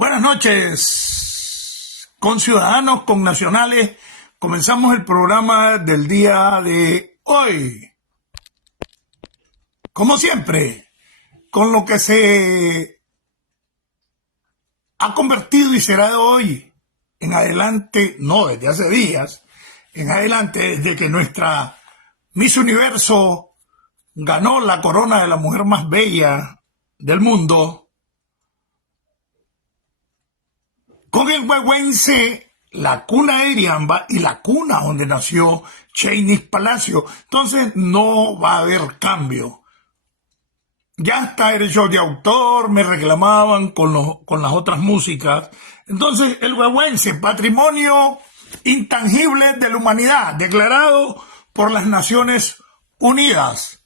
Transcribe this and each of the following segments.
Buenas noches, conciudadanos, connacionales. Comenzamos el programa del día de hoy. Como siempre, con lo que se ha convertido y será de hoy en adelante, no desde hace días, en adelante desde que nuestra Miss Universo ganó la corona de la mujer más bella del mundo, con el huehuense, la cuna de Iriamba y la cuna donde nació Chainis Palacio. Entonces no va a haber cambio. Ya está derecho de autor, me reclamaban con las otras músicas. Entonces el huehuense, patrimonio intangible de la humanidad, declarado por las Naciones Unidas.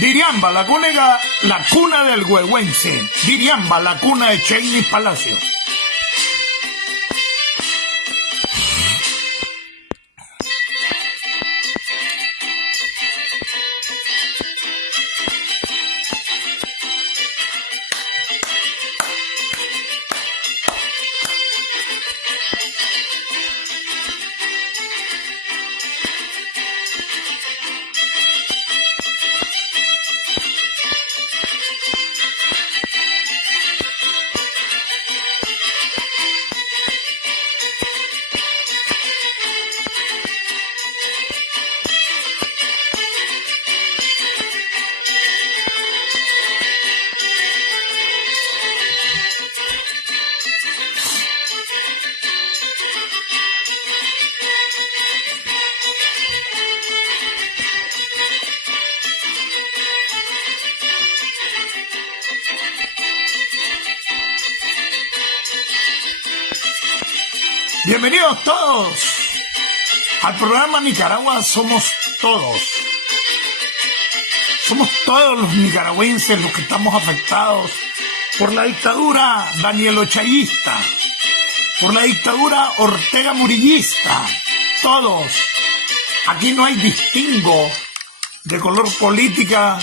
Diriamba, la cuna del huehuense. Diriamba, la cuna de Chainis Palacio. Bienvenidos todos al programa Nicaragua Somos Todos. Somos todos los nicaragüenses los que estamos afectados por la dictadura danielo-chayista, por la dictadura ortega-murillista. Todos. Aquí no hay distingo de color política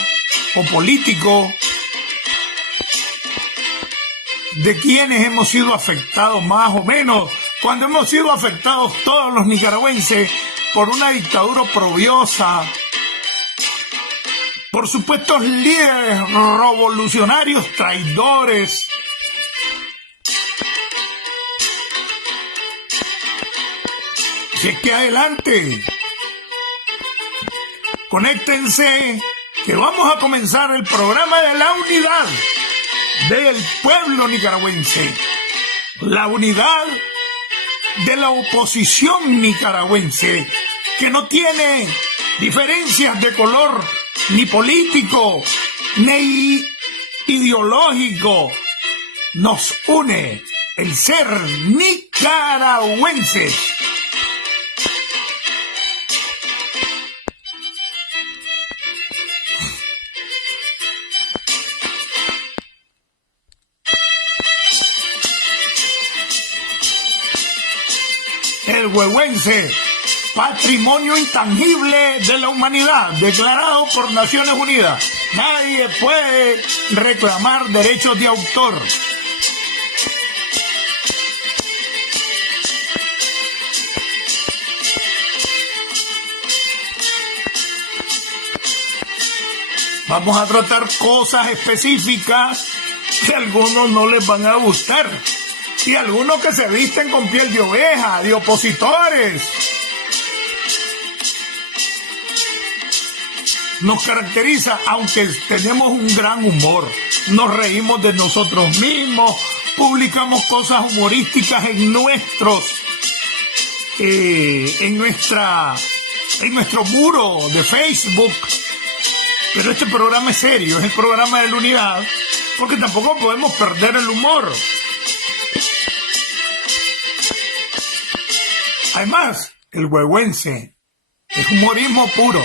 o político, de quienes hemos sido afectados más o menos, cuando hemos sido afectados todos los nicaragüenses por una dictadura oprobiosa, por supuestos líderes revolucionarios traidores, si es que adelante, conéctense, que vamos a comenzar el programa de la unidad del pueblo nicaragüense, la unidad de la oposición nicaragüense, que no tiene diferencias de color ni político ni ideológico. Nos une el ser nicaragüenses. El huehuense, patrimonio intangible de la humanidad, declarado por Naciones Unidas. Nadie puede reclamar derechos de autor. Vamos a tratar cosas específicas que a algunos no les van a gustar. Y algunos que se visten con piel de oveja, de opositores. Nos caracteriza, aunque tenemos un gran humor, nos reímos de nosotros mismos, publicamos cosas humorísticas en nuestro muro de Facebook. Pero este programa es serio, es el programa de la unidad, porque tampoco podemos perder el humor. Además, el huehuense es humorismo puro.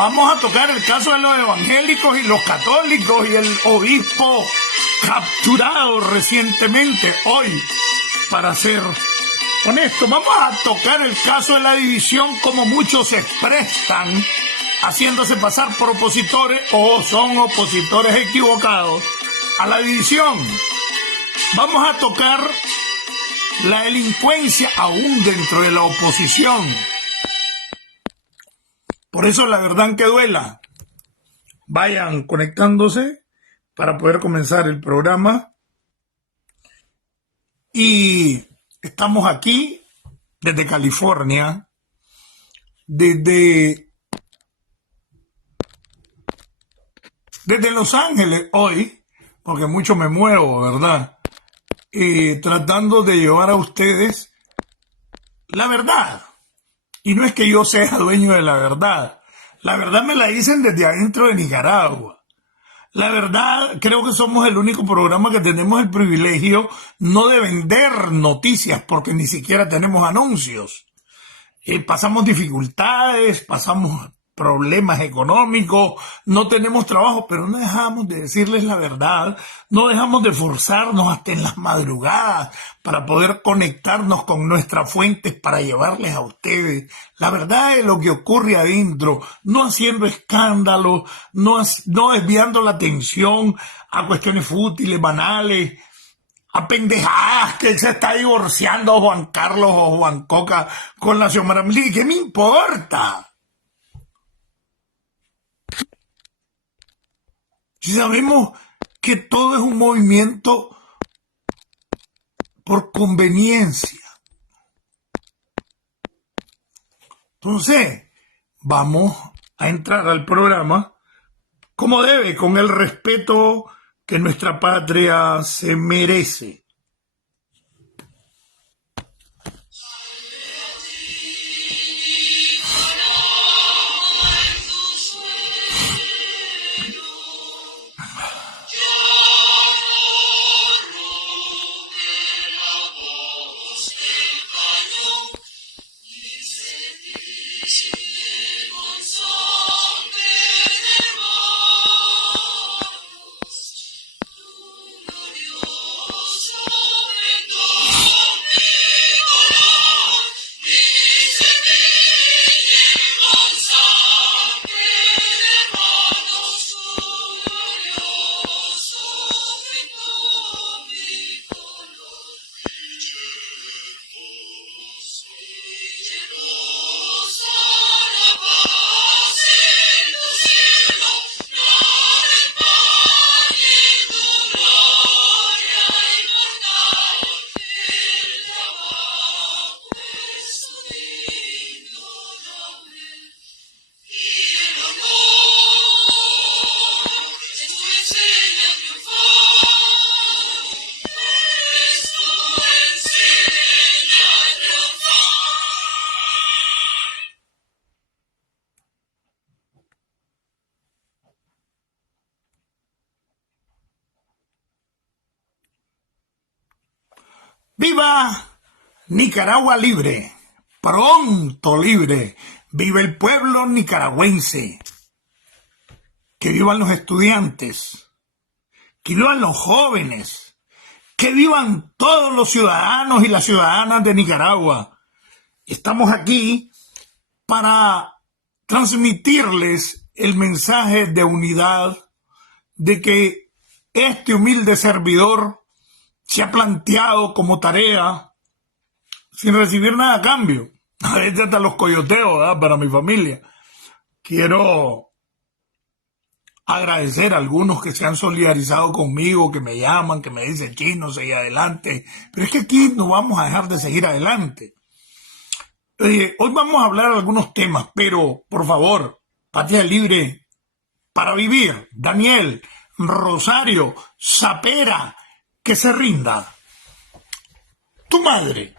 Vamos a tocar el caso de los evangélicos y los católicos y el obispo capturado recientemente, hoy, para ser honesto. Vamos a tocar el caso de la división, como muchos se prestan haciéndose pasar por opositores o son opositores equivocados a la división. Vamos a tocar la delincuencia aún dentro de la oposición. Por eso la verdad que duela. Vayan conectándose para poder comenzar el programa. Y estamos aquí desde California, desde Los Ángeles hoy, porque mucho me muevo, ¿verdad? Tratando de llevar a ustedes la verdad. Y no es que yo sea dueño de la verdad. La verdad me la dicen desde adentro de Nicaragua. La verdad, creo que somos el único programa que tenemos el privilegio no de vender noticias, porque ni siquiera tenemos anuncios. Pasamos dificultades, pasamos problemas económicos, no tenemos trabajo, pero no dejamos de decirles la verdad, no dejamos de forzarnos hasta en las madrugadas para poder conectarnos con nuestras fuentes para llevarles a ustedes la verdad de lo que ocurre adentro, no haciendo escándalos, no desviando la atención a cuestiones fútiles, banales, a pendejadas que se está divorciando Juan Carlos o Juan Coca con la Xiomara Mili. ¿Qué me importa? Si sabemos que todo es un movimiento por conveniencia. Entonces, vamos a entrar al programa como debe, con el respeto que nuestra patria se merece. ¡Viva Nicaragua libre! Pronto libre. ¡Viva el pueblo nicaragüense! Que vivan los estudiantes, que vivan los jóvenes, que vivan todos los ciudadanos y las ciudadanas de Nicaragua. Estamos aquí para transmitirles el mensaje de unidad, de que este humilde servidor se ha planteado como tarea sin recibir nada a cambio. A veces hasta los coyoteos, ¿verdad? Para mi familia. Quiero agradecer a algunos que se han solidarizado conmigo, que me llaman, que me dicen, Chino, sigue adelante. Pero es que aquí no vamos a dejar de seguir adelante. Hoy vamos a hablar de algunos temas, pero por favor, Patria Libre para Vivir, Daniel, Rosario, Zapera, que se rinda. Tu madre.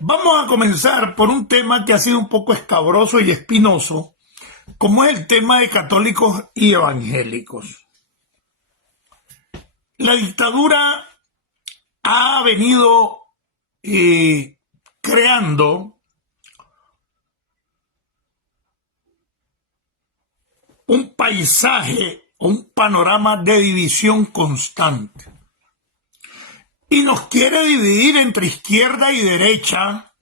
Vamos a comenzar por un tema que ha sido un poco escabroso y espinoso, como es el tema de católicos y evangélicos. La dictadura ha venido creando un paisaje, un panorama de división constante. Y nos quiere dividir entre izquierda y derecha,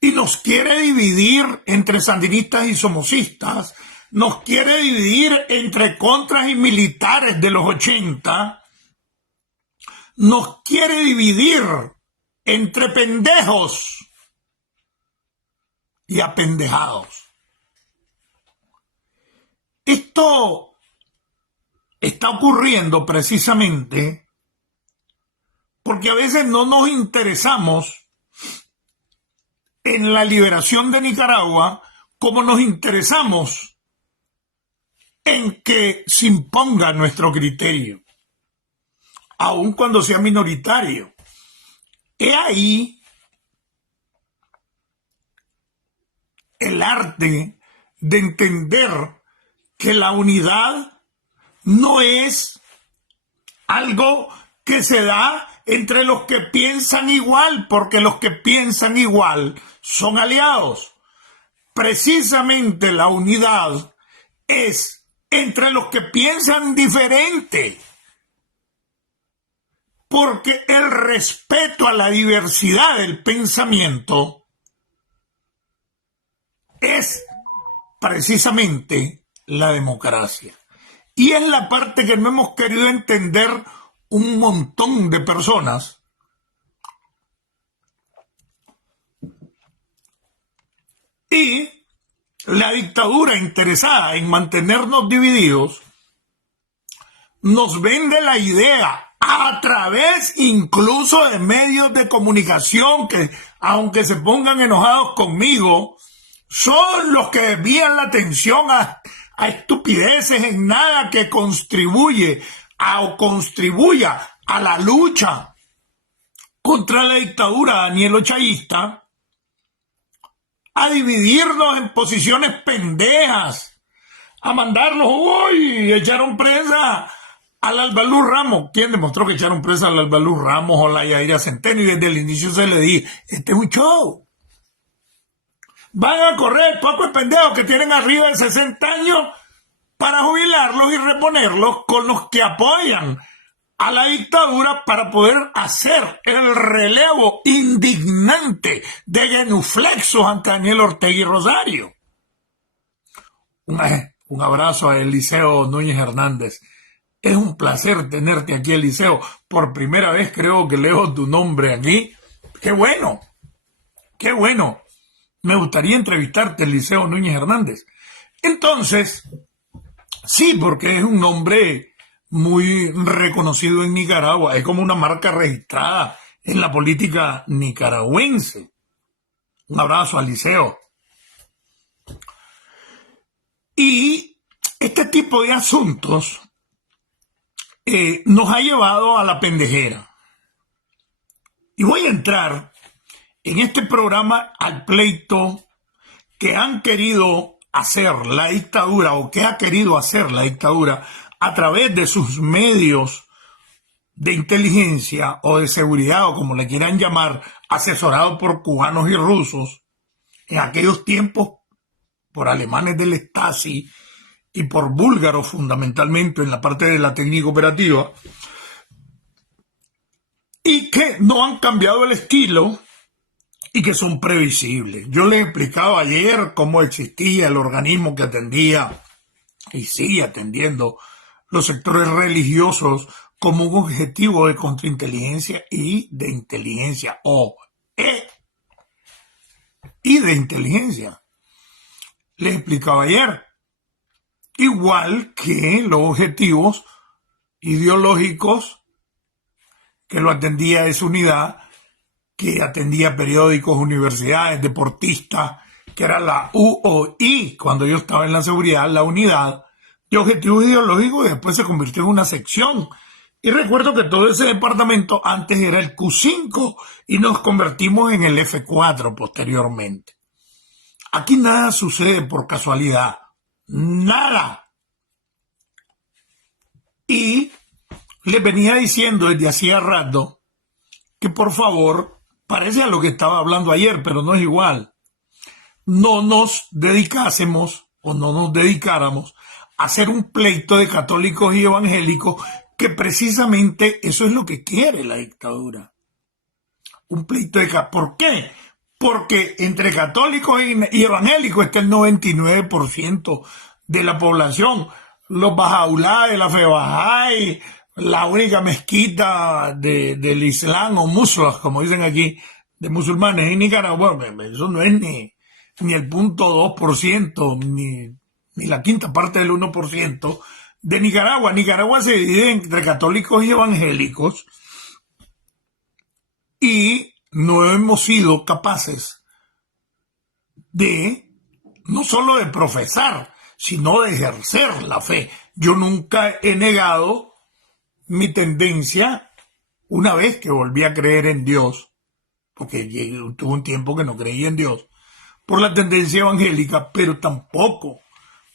y nos quiere dividir entre sandinistas y somocistas, nos quiere dividir entre contras y militares de los 80, nos quiere dividir entre pendejos y apendejados. Esto está ocurriendo precisamente porque a veces no nos interesamos en la liberación de Nicaragua como nos interesamos en que se imponga nuestro criterio, aun cuando sea minoritario. He ahí el arte de entender que la unidad no es algo que se da entre los que piensan igual, porque los que piensan igual son aliados. Precisamente la unidad es entre los que piensan diferente, porque el respeto a la diversidad del pensamiento es precisamente la democracia. Y es la parte que no hemos querido entender un montón de personas. Y la dictadura, interesada en mantenernos divididos, nos vende la idea a través incluso de medios de comunicación que, aunque se pongan enojados conmigo, son los que desvían la atención a estupideces en nada que contribuya a la lucha contra la dictadura danielo-chayista, a dividirnos en posiciones pendejas, a mandarnos, uy, echaron presa al Albaluz Ramos. ¿Quién demostró que echaron presa al Albaluz Ramos o la Yaira Centeno? Y desde el inicio se le dije, este es un show. Van a correr pocos pendejos que tienen arriba de 60 años para jubilarlos y reponerlos con los que apoyan a la dictadura para poder hacer el relevo indignante de genuflexos ante Daniel Ortega y Rosario. Un abrazo a Eliseo Núñez Hernández. Es un placer tenerte aquí, Eliseo. Por primera vez creo que leo tu nombre aquí. ¡Qué bueno! ¡Qué bueno! Me gustaría entrevistarte, Eliseo Núñez Hernández. Entonces, sí, porque es un nombre muy reconocido en Nicaragua. Es como una marca registrada en la política nicaragüense. Un abrazo a Eliseo. Y este tipo de asuntos nos ha llevado a la pendejera. Y voy a entrar en este programa al pleito que han querido hacer la dictadura o que ha querido hacer la dictadura a través de sus medios de inteligencia o de seguridad o como le quieran llamar, asesorado por cubanos y rusos, en aquellos tiempos por alemanes del Stasi y por búlgaros fundamentalmente en la parte de la técnica operativa, y que no han cambiado el estilo y que son previsibles. Yo les explicaba ayer cómo existía el organismo que atendía y sigue atendiendo los sectores religiosos como un objetivo de contrainteligencia y de inteligencia y de inteligencia. Les explicaba ayer. Igual que los objetivos ideológicos que lo atendía esa unidad, que atendía periódicos, universidades, deportistas, que era la UOI, cuando yo estaba en la seguridad, la unidad de objetivos ideológicos, y después se convirtió en una sección. Y recuerdo que todo ese departamento antes era el Q5 y nos convertimos en el F4 posteriormente. Aquí nada sucede por casualidad. Nada. Y les venía diciendo desde hacía rato que por favor, parece a lo que estaba hablando ayer, pero no es igual, no nos dedicásemos o no nos dedicáramos hacer un pleito de católicos y evangélicos, que precisamente eso es lo que quiere la dictadura. Un pleito de... ¿Por qué? Porque entre católicos y evangélicos está el 99% de la población. Los bajaulá de la fe Bahá'í, la única mezquita del Islam o musulmanes, como dicen aquí, de musulmanes en Nicaragua, bueno, eso no es ni el 0.2%, ni la quinta parte del 1% de Nicaragua. Nicaragua se divide entre católicos y evangélicos y no hemos sido capaces de, no solo de profesar, sino de ejercer la fe. Yo nunca he negado mi tendencia, una vez que volví a creer en Dios, porque tuve un tiempo que no creía en Dios, por la tendencia evangélica, pero tampoco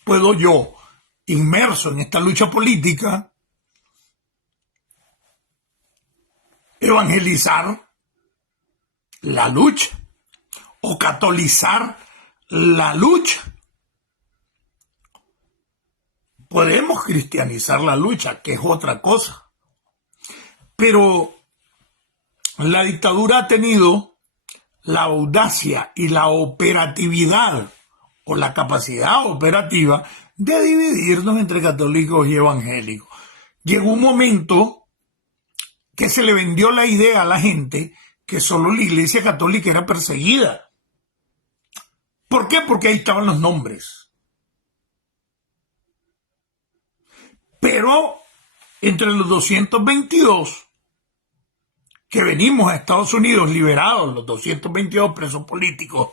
puedo yo, inmerso en esta lucha política, evangelizar la lucha o catolizar la lucha. Podemos cristianizar la lucha, que es otra cosa. Pero la dictadura ha tenido la audacia y la operatividad o la capacidad operativa de dividirnos entre católicos y evangélicos. Llegó un momento que se le vendió la idea a la gente que solo la Iglesia Católica era perseguida. ¿Por qué? Porque ahí estaban los nombres. Pero entre los 222 que venimos a Estados Unidos liberados, los 222 presos políticos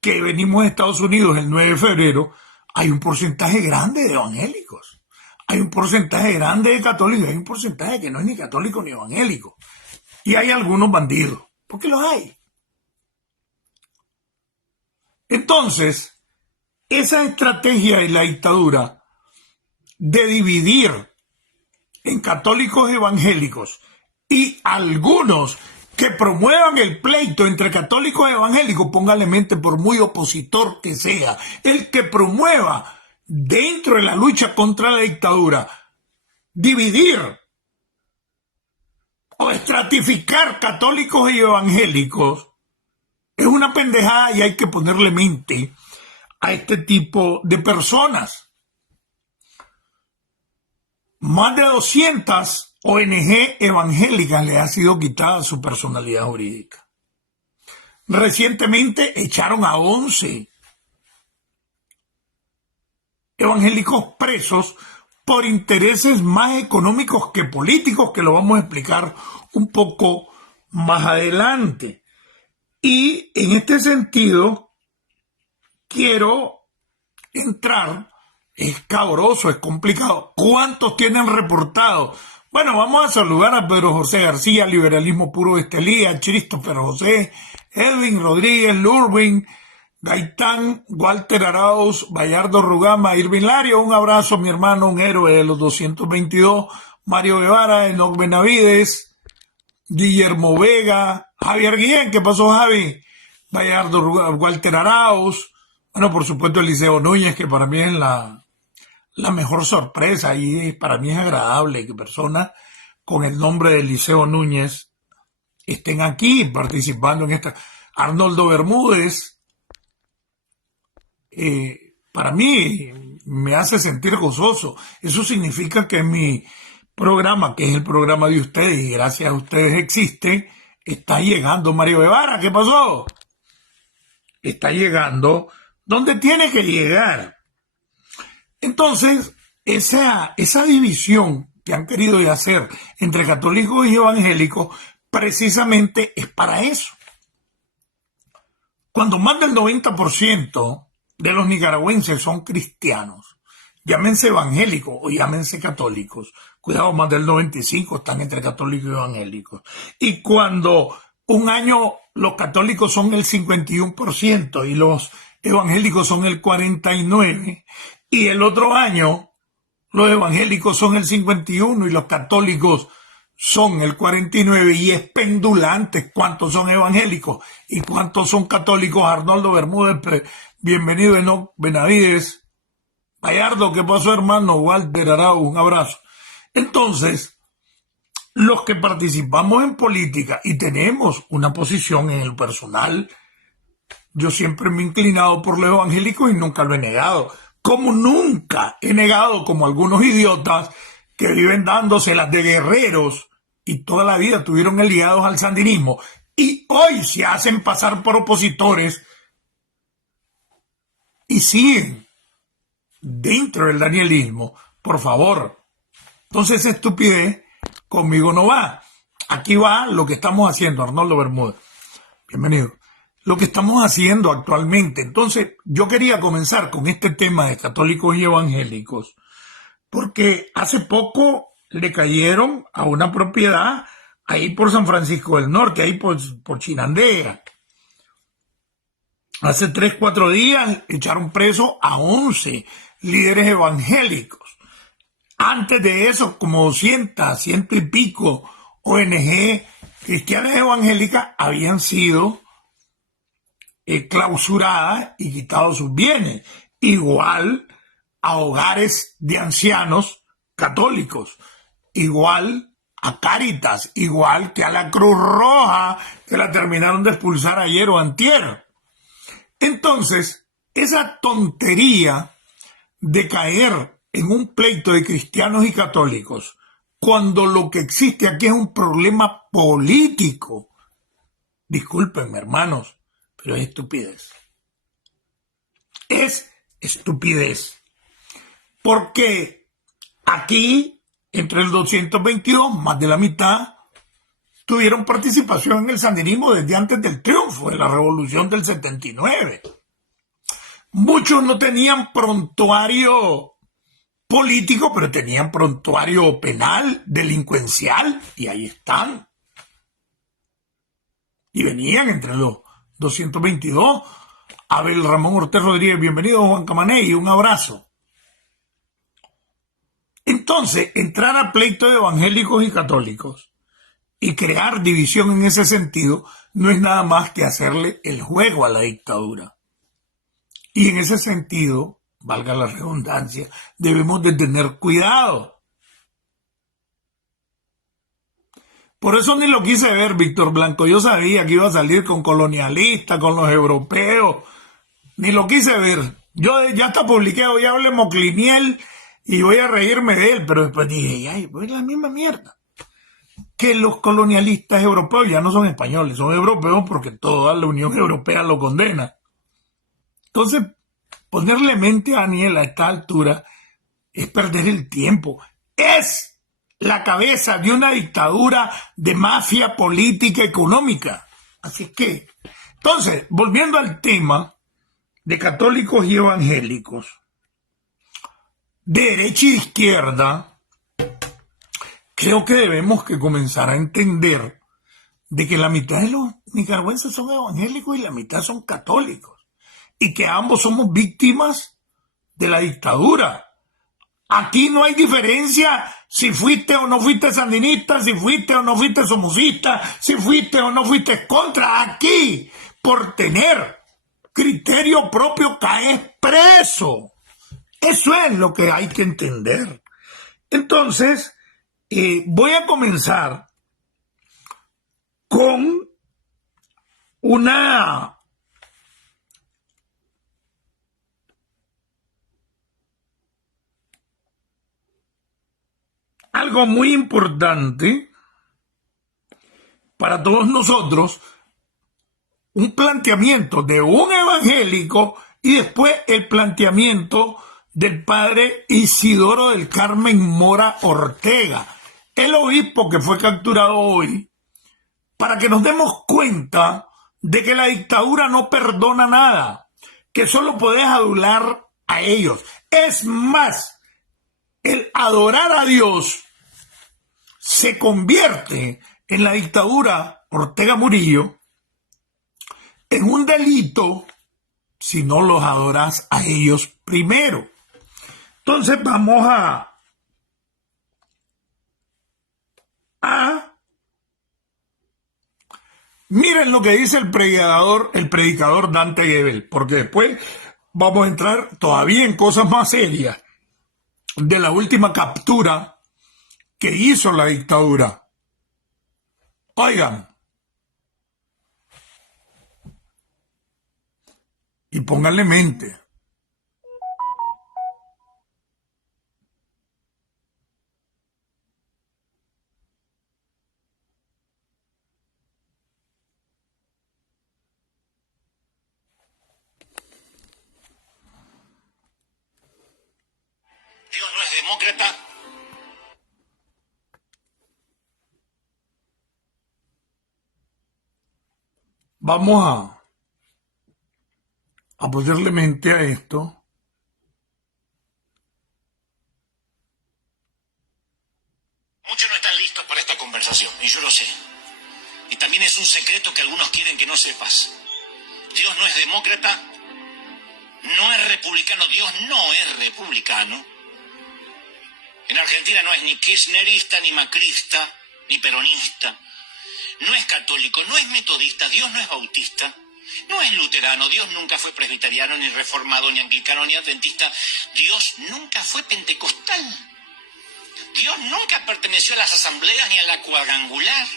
que venimos a Estados Unidos el 9 de febrero, hay un porcentaje grande de evangélicos. Hay un porcentaje grande de católicos, hay un porcentaje que no es ni católico ni evangélico. Y hay algunos bandidos, porque los hay. Entonces, esa estrategia de la dictadura de dividir en católicos y evangélicos y algunos que promuevan el pleito entre católicos y evangélicos, póngale mente por muy opositor que sea, el que promueva dentro de la lucha contra la dictadura, dividir o estratificar católicos y evangélicos, es una pendejada y hay que ponerle mente a este tipo de personas. Más de 200 ONG evangélicas le ha sido quitada su personalidad jurídica. Recientemente echaron a 11 evangélicos presos por intereses más económicos que políticos, que lo vamos a explicar un poco más adelante. Y en este sentido, quiero entrar, es cabroso, es complicado. ¿Cuántos tienen reportado? Bueno, vamos a saludar a Pedro José García, Liberalismo Puro de Estelía, Christopher José, Edwin Rodríguez, Lurwin, Gaitán, Walter Arauz, Bayardo Rugama, Irvin Lario, un abrazo, mi hermano, un héroe de los 222, Mario Guevara, Enoc Benavides, Guillermo Vega, Javier Guillén, ¿qué pasó, Javi? Bayardo Rugama, Walter Arauz, bueno, por supuesto Eliseo Núñez, que para mí es la mejor sorpresa y para mí es agradable que personas con el nombre de Eliseo Núñez estén aquí participando en esta. Arnoldo Bermúdez, para mí me hace sentir gozoso. Eso significa que mi programa, que es el programa de ustedes y gracias a ustedes existe, está llegando. Mario Guevara, ¿qué pasó? Está llegando donde tiene que llegar. Entonces, esa división que han querido hacer entre católicos y evangélicos precisamente es para eso. Cuando más del 90% de los nicaragüenses son cristianos, llámense evangélicos o llámense católicos, cuidado, más del 95% están entre católicos y evangélicos. Y cuando un año los católicos son el 51% y los evangélicos son el 49%, y el otro año los evangélicos son el 51% y los católicos son el 49%, y es pendulante cuántos son evangélicos y cuántos son católicos. Arnoldo Bermúdez, bienvenido. Enoc Benavides, Gallardo, ¿qué pasó, hermano? Walter Arau, un abrazo. Entonces, los que participamos en política y tenemos una posición en el personal, yo siempre me he inclinado por los evangélicos y nunca lo he negado. Como nunca he negado, como algunos idiotas que viven dándoselas de guerreros y toda la vida estuvieron ligados al sandinismo y hoy se hacen pasar por opositores y siguen dentro del danielismo. Por favor. Entonces, esa estupidez conmigo no va. Aquí va lo que estamos haciendo, Arnoldo Bermúdez. Bienvenido. Lo que estamos haciendo actualmente. Entonces, yo quería comenzar con este tema de católicos y evangélicos, porque hace poco le cayeron a una propiedad ahí por San Francisco del Norte, ahí por Chinandega. Hace 3, 4 días echaron preso a 11 líderes evangélicos. Antes de eso, como 200, ciento y pico ONG cristianas evangélicas habían sido clausuradas y quitado sus bienes. Igual a hogares de ancianos católicos, igual a Cáritas, igual que a la Cruz Roja, que la terminaron de expulsar ayer o antier. Entonces, esa tontería de caer en un pleito de cristianos y católicos, cuando lo que existe aquí es un problema político, discúlpenme, hermanos, pero es estupidez. Es estupidez. Porque aquí, entre el 222, más de la mitad, tuvieron participación en el sandinismo desde antes del triunfo de la revolución del 79. Muchos no tenían prontuario político, pero tenían prontuario penal, delincuencial, y ahí están. Y venían entre los 222. Abel Ramón Ortiz Rodríguez, bienvenido, Juan Camaney, un abrazo. Entonces, entrar a pleito de evangélicos y católicos y crear división en ese sentido no es nada más que hacerle el juego a la dictadura. Y en ese sentido, valga la redundancia, debemos de tener cuidado. Por eso ni lo quise ver, Víctor Blanco. Yo sabía que iba a salir con colonialistas, con los europeos. Ni lo quise ver. Yo ya hasta publiqué, hoy hablemos Cliniel y voy a reírme de él, pero después dije, ay, pues es la misma mierda. Que los colonialistas europeos ya no son españoles, son europeos porque toda la Unión Europea lo condena. Entonces, ponerle mente a Daniel a esta altura es perder el tiempo. Es la cabeza de una dictadura de mafia política económica. Así que, entonces, volviendo al tema de católicos y evangélicos, de derecha y de izquierda, creo que debemos que comenzar a entender de que la mitad de los nicaragüenses son evangélicos y la mitad son católicos, y que ambos somos víctimas de la dictadura. Aquí no hay diferencia si fuiste o no fuiste sandinista, si fuiste o no fuiste somocista, si fuiste o no fuiste contra. Aquí, por tener criterio propio, caes preso. Eso es lo que hay que entender. Entonces, voy a comenzar con algo muy importante para todos nosotros, un planteamiento de un evangélico y después el planteamiento del padre Isidoro del Carmen Mora Ortega, el obispo que fue capturado hoy, para que nos demos cuenta de que la dictadura no perdona nada, que solo podés adular a ellos. Es más, el adorar a Dios se convierte en la dictadura Ortega Murillo en un delito si no los adoras a ellos primero. Entonces vamos a miren lo que dice el predicador Dante Gebel, porque después vamos a entrar todavía en cosas más serias de la última captura que hizo la dictadura. Oigan, y pónganle mente. Dios no es demócrata. Vamos a ponerle mente a esto. Muchos no están listos para esta conversación, y yo lo sé. Y también es un secreto que algunos quieren que no sepas. Dios no es demócrata, no es republicano, Dios no es republicano. En Argentina no es ni kirchnerista, ni macrista, ni peronista. No es católico, no es metodista, Dios no es bautista. No es luterano, Dios nunca fue presbiteriano, ni reformado, ni anglicano, ni adventista. Dios nunca fue pentecostal. Dios nunca perteneció a las asambleas ni a la cuadrangular.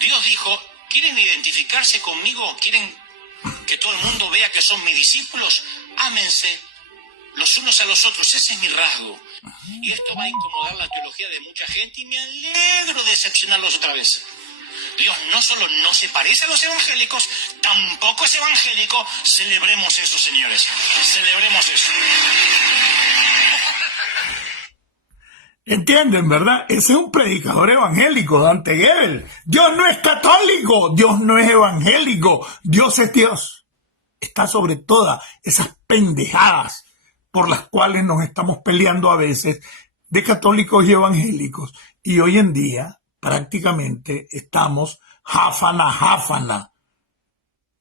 Dios dijo, ¿quieren identificarse conmigo? ¿Quieren que todo el mundo vea que son mis discípulos? Ámense los unos a los otros, ese es mi rasgo. Y esto va a incomodar la teología de mucha gente y me alegro de decepcionarlos otra vez. Dios no solo no se parece a los evangélicos, tampoco es evangélico. Celebremos eso, señores. Celebremos eso. ¿Entienden, verdad? Ese es un predicador evangélico, Dante Gebel. Dios no es católico, Dios no es evangélico, Dios es Dios. Está sobre todas esas pendejadas por las cuales nos estamos peleando a veces de católicos y evangélicos. Y hoy en día prácticamente estamos jáfana.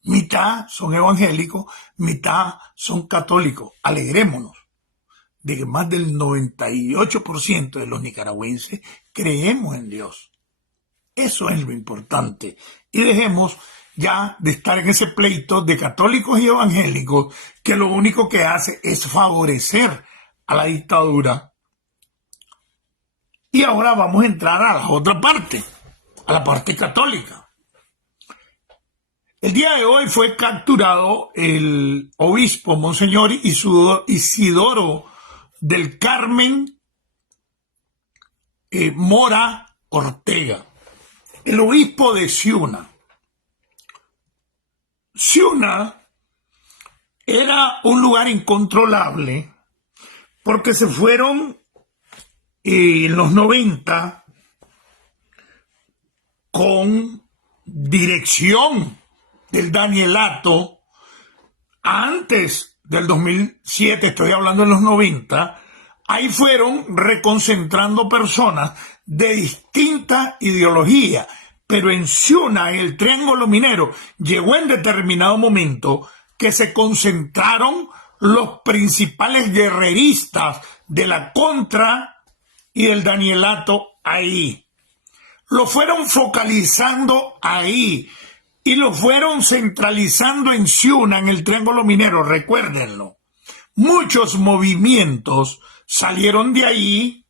Mitad son evangélicos, mitad son católicos. Alegrémonos de que más del 98% de los nicaragüenses creemos en Dios. Eso es lo importante. Y dejemos ya de estar en ese pleito de católicos y evangélicos que lo único que hace es favorecer a la dictadura. Y ahora vamos a entrar a la otra parte, a la parte católica. El día de hoy fue capturado el obispo Monseñor Isidoro del Carmen Mora Ortega, el obispo de Ciuna. Ciuna era un lugar incontrolable porque se fueron en los 90 con dirección del Danielato antes del 2007, estoy hablando de los 90, ahí fueron reconcentrando personas de distinta ideología, pero en Ciuna, en el Triángulo Minero, llegó en determinado momento que se concentraron los principales guerreristas de la Contra y del Danielato ahí. Lo fueron focalizando ahí y lo fueron centralizando en Ciuna, en el Triángulo Minero, recuérdenlo. Muchos movimientos salieron de ahí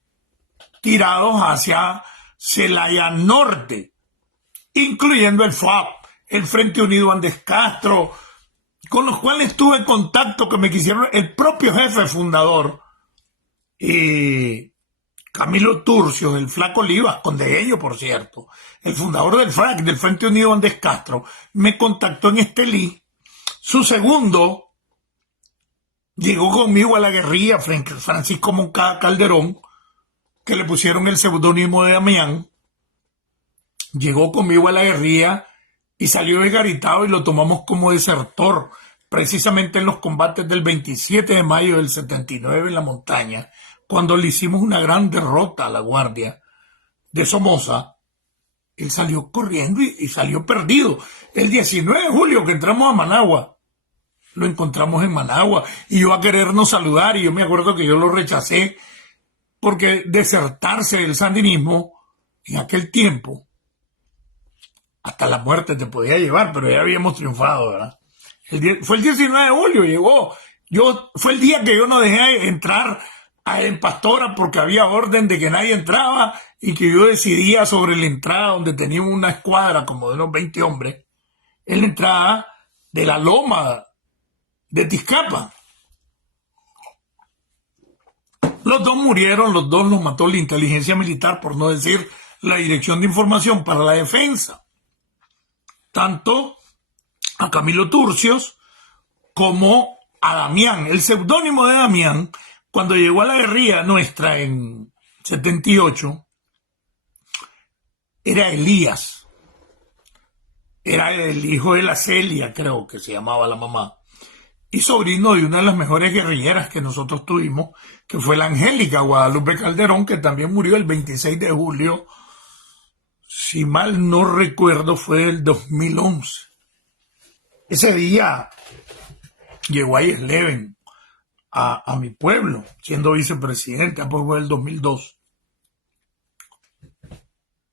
tirados hacia Celaya Norte, incluyendo el FAP, el Frente Unido Andes Castro, con los cuales tuve contacto que me quisieron, el propio jefe fundador, Camilo Turcios, el Flaco Olivas, condegueño por cierto, el fundador del FRAC, del Frente Unido Andes Castro, me contactó en Estelí. Su segundo llegó conmigo a la guerrilla, Francisco Moncada Calderón, que le pusieron el seudónimo de Damián. Llegó conmigo a la guerrilla y salió desgaritado y lo tomamos como desertor, precisamente en los combates del 27 de mayo del 79 en la montaña, cuando le hicimos una gran derrota a la Guardia de Somoza. Él salió corriendo y salió perdido. El 19 de julio que entramos a Managua, lo encontramos en Managua y iba a querernos saludar y yo me acuerdo que yo lo rechacé porque desertarse del sandinismo en aquel tiempo hasta la muerte te podía llevar, pero ya habíamos triunfado, ¿verdad? Fue el 19 de julio, llegó. Fue el día que yo no dejé entrar a En Pastora porque había orden de que nadie entraba y que yo decidía sobre la entrada donde tenía una escuadra como de unos 20 hombres, en la entrada de la loma de Tizcapa. Los dos murieron, los dos los mató la inteligencia militar, por no decir la Dirección de Información para la Defensa. Tanto a Camilo Turcios como a Damián. El seudónimo de Damián, cuando llegó a la guerrilla nuestra en 78, era Elías. Era el hijo de la Celia, creo que se llamaba la mamá, y sobrino de una de las mejores guerrilleras que nosotros tuvimos, que fue la Angélica Guadalupe Calderón, que también murió el 26 de julio, si mal no recuerdo, fue el 2011. Ese día llegó ahí Sleven a mi pueblo, siendo vicepresidente, después fue el 2002.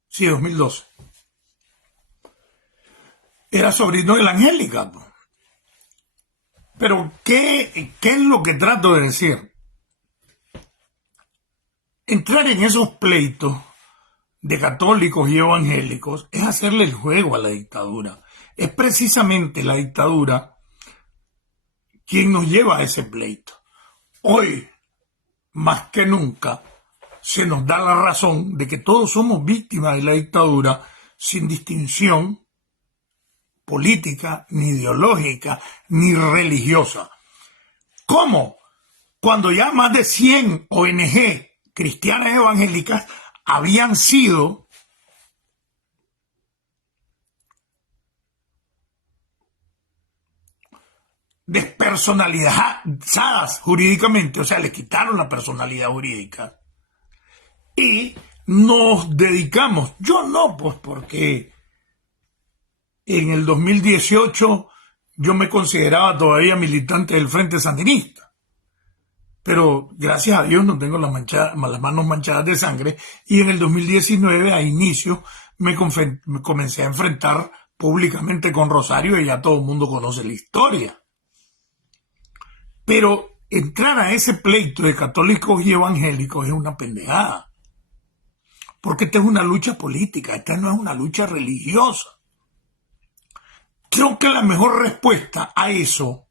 Sí, 2012. Era sobrino de la Angélica. Pero, ¿qué es lo que trato de decir? Entrar en esos pleitos de católicos y evangélicos es hacerle el juego a la dictadura. Es precisamente la dictadura quien nos lleva a ese pleito. Hoy, más que nunca, se nos da la razón de que todos somos víctimas de la dictadura sin distinción política, ni ideológica, ni religiosa. ¿Cómo? Cuando ya más de 100 ONG cristianas evangélicas habían sido despersonalizadas jurídicamente, o sea, le quitaron la personalidad jurídica, y nos dedicamos, yo no, pues porque en el 2018 yo me consideraba todavía militante del Frente Sandinista, pero gracias a Dios no tengo las manos manchadas de sangre, y en el 2019 a inicio me comencé a enfrentar públicamente con Rosario, y ya todo el mundo conoce la historia. Pero entrar a ese pleito de católicos y evangélicos es una pendejada, porque esta es una lucha política, esta no es una lucha religiosa. Creo que la mejor respuesta a eso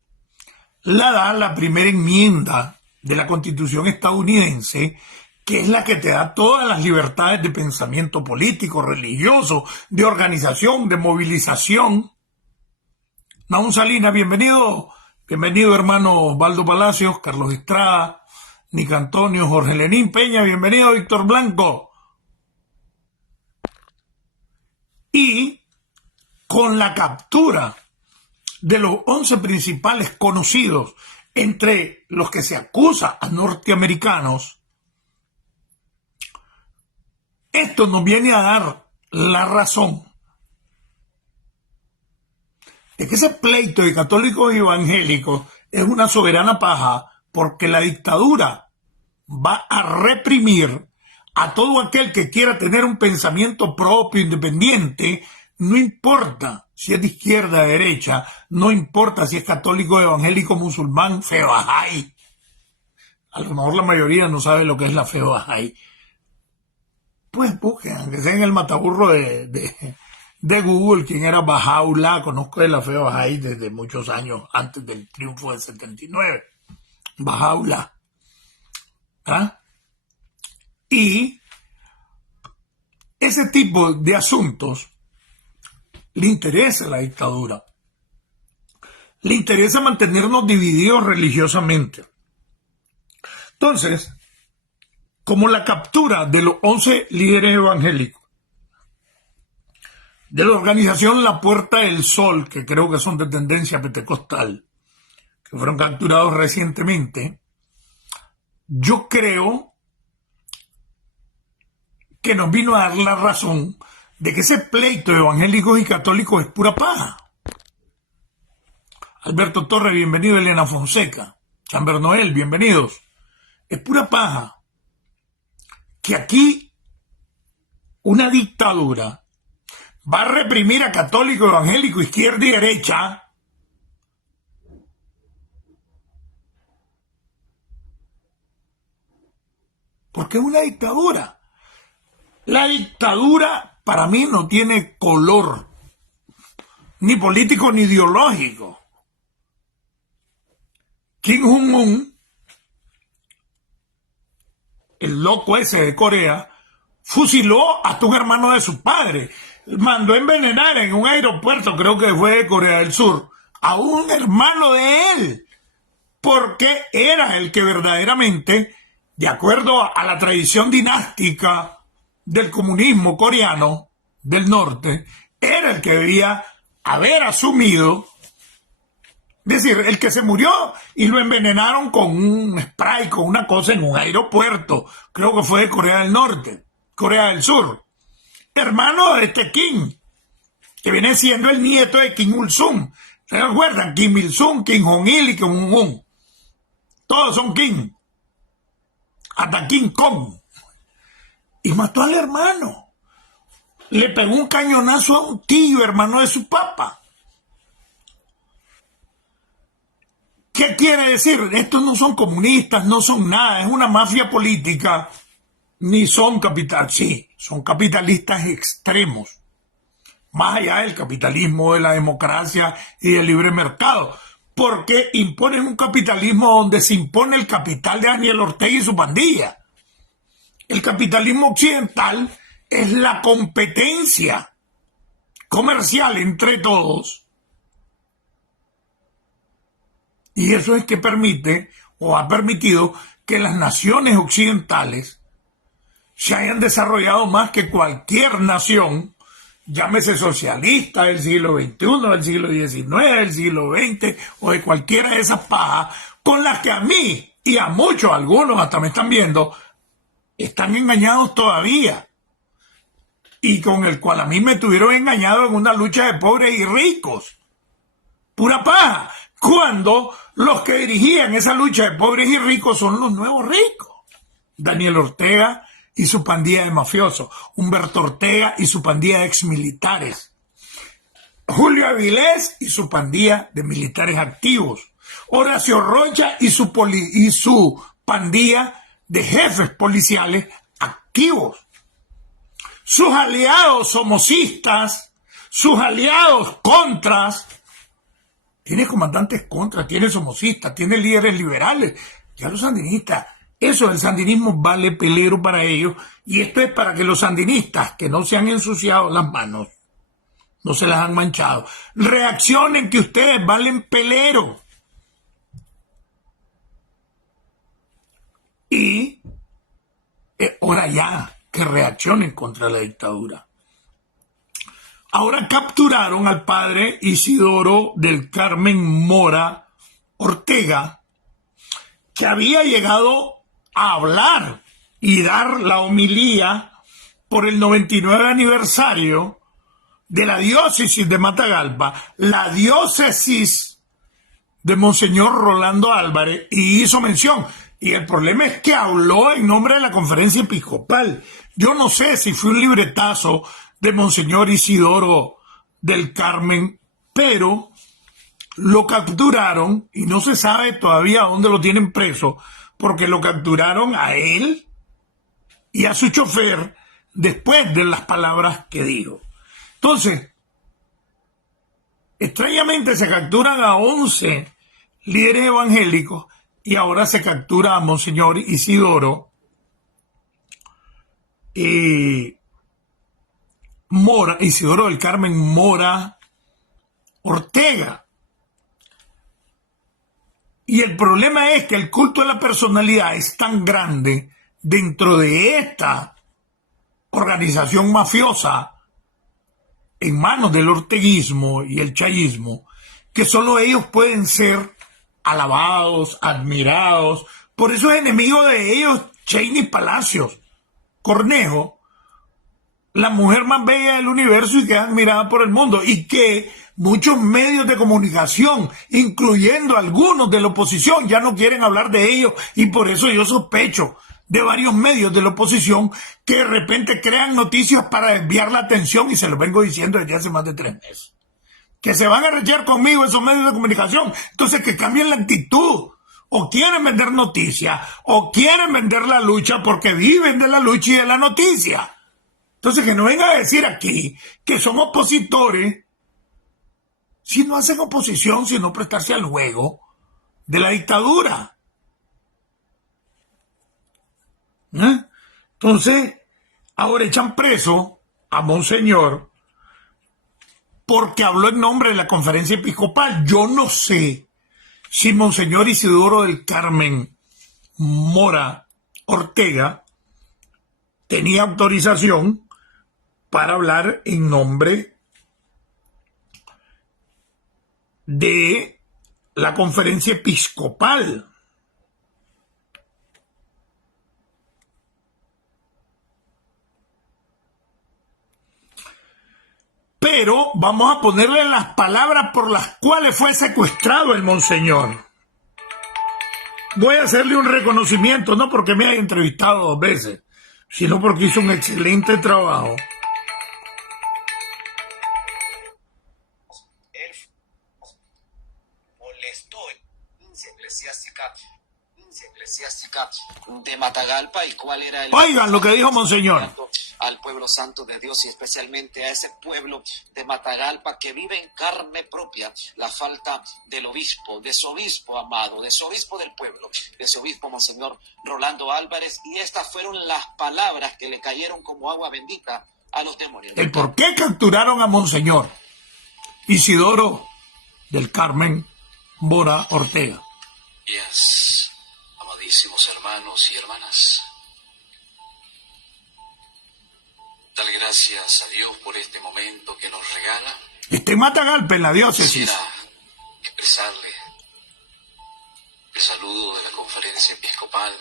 la da la primera enmienda de la Constitución estadounidense, que es la que te da todas las libertades de pensamiento político, religioso, de organización, de movilización. Naún Salinas, bienvenido. Bienvenido, hermano Osvaldo Palacios, Carlos Estrada, Nic Antonio, Jorge Lenín Peña, bienvenido, Víctor Blanco. Y con la captura de los 11 principales conocidos entre los que se acusa a norteamericanos, esto nos viene a dar la razón de que ese pleito de católicos y evangélicos es una soberana paja, porque la dictadura va a reprimir a todo aquel que quiera tener un pensamiento propio, independiente, no importa si es de izquierda, de derecha, no importa si es católico, evangélico, musulmán, fe bahá'í. A lo mejor la mayoría no sabe lo que es la fe bahá'í. Pues busquen, aunque sea en el mataburro de Google, quién era Bahá'u'lláh. Conozco de la fe bahá'í desde muchos años antes del triunfo del 79. Bahá'u'lláh. ¿Ah? Y ese tipo de asuntos le interesa a la dictadura. Le interesa mantenernos divididos religiosamente. Entonces, como la captura de los 11 líderes evangélicos de la organización La Puerta del Sol, que creo que son de tendencia pentecostal, que fueron capturados recientemente, yo creo que nos vino a dar la razón de que ese pleito de evangélicos y católicos es pura paja. Alberto Torres, bienvenido. Elena Fonseca, Chamber Noel, bienvenidos. Es pura paja que aquí una dictadura va a reprimir a católico, evangélico, izquierda y derecha porque es una dictadura. La dictadura para mí no tiene color, ni político ni ideológico. Kim Jong-un, el loco ese de Corea, fusiló hasta un hermano de su padre. Mandó envenenar en un aeropuerto, creo que fue de Corea del Sur, a un hermano de él, porque era el que verdaderamente, de acuerdo a la tradición dinástica del comunismo coreano del norte, era el que debía haber asumido, es decir, el que se murió y lo envenenaron con un spray, con una cosa en un aeropuerto, creo que fue de Corea del Norte, Corea del Sur, hermano de este Kim, que viene siendo el nieto de Kim Il-sung. ¿Se recuerdan? Kim Il-sung, Kim Jong-il y Kim Jong-un. Todos son Kim. Hasta King Kong. Y mató al hermano. Le pegó un cañonazo a un tío, hermano de su papá. ¿Qué quiere decir? Estos no son comunistas, no son nada, es una mafia política, ni son capitalistas, sí, son capitalistas extremos, más allá del capitalismo, de la democracia y del libre mercado, porque imponen un capitalismo donde se impone el capital de Daniel Ortega y su pandilla. El capitalismo occidental es la competencia comercial entre todos. Y eso es que permite o ha permitido que las naciones occidentales se hayan desarrollado más que cualquier nación, llámese socialista del siglo XXI, del siglo XIX, del siglo XX o de cualquiera de esas pajas con las que a mí y a muchos, algunos hasta me están viendo, están engañados todavía. Y con el cual a mí me tuvieron engañado en una lucha de pobres y ricos. Pura paja. Cuando los que dirigían esa lucha de pobres y ricos son los nuevos ricos. Daniel Ortega y su pandilla de mafiosos. Humberto Ortega y su pandilla de exmilitares. Julio Avilés y su pandilla de militares activos. Horacio Rocha y su pandilla de jefes policiales activos. Sus aliados somocistas, sus aliados contras. Tiene comandantes contras, tiene somocistas, tiene líderes liberales. Ya los sandinistas, eso del sandinismo vale pelero para ellos. Y esto es para que los sandinistas, que no se han ensuciado las manos, no se las han manchado, reaccionen que ustedes valen pelero. Y es hora ya que reaccionen contra la dictadura. Ahora capturaron al padre Isidoro del Carmen Mora Ortega, que había llegado a hablar y dar la homilía por el 99 aniversario de la diócesis de Matagalpa, la diócesis de Monseñor Rolando Álvarez, y hizo mención. Y el problema es que habló en nombre de la conferencia episcopal. Yo no sé si fue un libretazo de Monseñor Isidoro del Carmen, pero lo capturaron y no se sabe todavía dónde lo tienen preso, porque lo capturaron a él y a su chofer después de las palabras que dijo. Entonces, extrañamente se capturan a 11 líderes evangélicos y ahora se captura a Monseñor Isidoro Mora, Isidoro del Carmen Mora Ortega. Y el problema es que el culto a la personalidad es tan grande dentro de esta organización mafiosa en manos del orteguismo y el chavismo, que solo ellos pueden ser alabados, admirados. Por eso es enemigo de ellos Cheney Palacios, Cornejo, la mujer más bella del universo y que es admirada por el mundo, y que muchos medios de comunicación, incluyendo algunos de la oposición, ya no quieren hablar de ellos, y por eso yo sospecho de varios medios de la oposición que de repente crean noticias para desviar la atención, y se lo vengo diciendo desde hace más de 3 meses. Que se van a rechazar conmigo esos medios de comunicación, entonces que cambien la actitud. o quieren vender noticias, o quieren vender la lucha porque viven de la lucha y de la noticia. Entonces, que no vengan a decir aquí que son opositores si no hacen oposición, si no prestarse al juego de la dictadura. Entonces, ahora echan preso a Monseñor porque habló en nombre de la conferencia episcopal. Yo no sé si Monseñor Isidoro del Carmen Mora Ortega tenía autorización para hablar en nombre de la conferencia episcopal. Pero vamos a ponerle las palabras por las cuales fue secuestrado el Monseñor. Voy a hacerle un reconocimiento, no porque me haya entrevistado 2 veces, sino porque hizo un excelente trabajo. Él molestó eclesiástica de Matagalpa. ¿Y cuál era el... Oigan lo que dijo Monseñor. Al pueblo santo de Dios y especialmente a ese pueblo de Matagalpa que vive en carne propia la falta del obispo, de su obispo amado, de su obispo del pueblo, de su obispo Monseñor Rolando Álvarez, y estas fueron las palabras que le cayeron como agua bendita a los demonios. El por qué capturaron a Monseñor Isidoro del Carmen Mora Ortega. Días, amadísimos hermanos y hermanas. Dar gracias a Dios por este momento que nos regala. Está en Matagalpa, en la diócesis. Quisiera expresarle el saludo de la conferencia episcopal.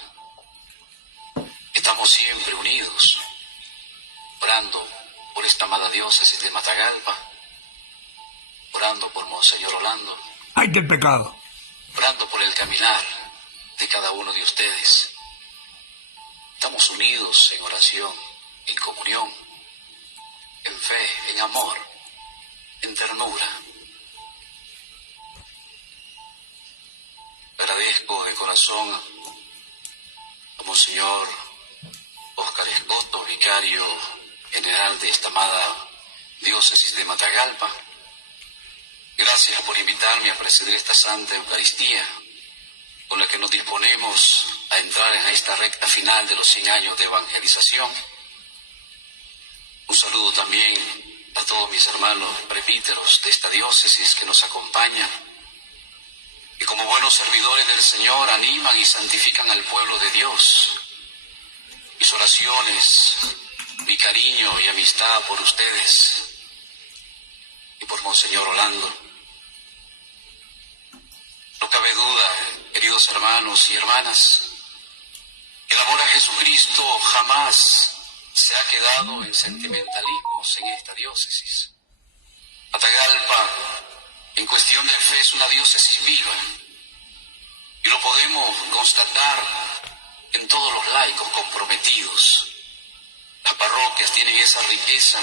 Estamos siempre unidos, orando por esta amada diócesis de Matagalpa, orando por Monseñor Rolando. ¡Ay, qué pecado! Orando por el caminar de cada uno de ustedes. Estamos unidos en oración, en comunión, en fe, en amor, en ternura. Agradezco de corazón a Monseñor Óscar Escoto, vicario general de esta amada diócesis de Matagalpa. Gracias por invitarme a presidir esta Santa Eucaristía, con la que nos disponemos a entrar en esta recta final de los 100 años de evangelización. Un saludo también a todos mis hermanos presbíteros de esta diócesis que nos acompañan y como buenos servidores del Señor animan y santifican al pueblo de Dios. Mis oraciones, mi cariño y amistad por ustedes y por Monseñor Rolando. No cabe duda, queridos hermanos y hermanas, que el amor a Jesucristo jamás se ha quedado en sentimentalismos en esta diócesis. Matagalpa, en cuestión de fe, es una diócesis viva, y lo podemos constatar en todos los laicos comprometidos. Las parroquias tienen esa riqueza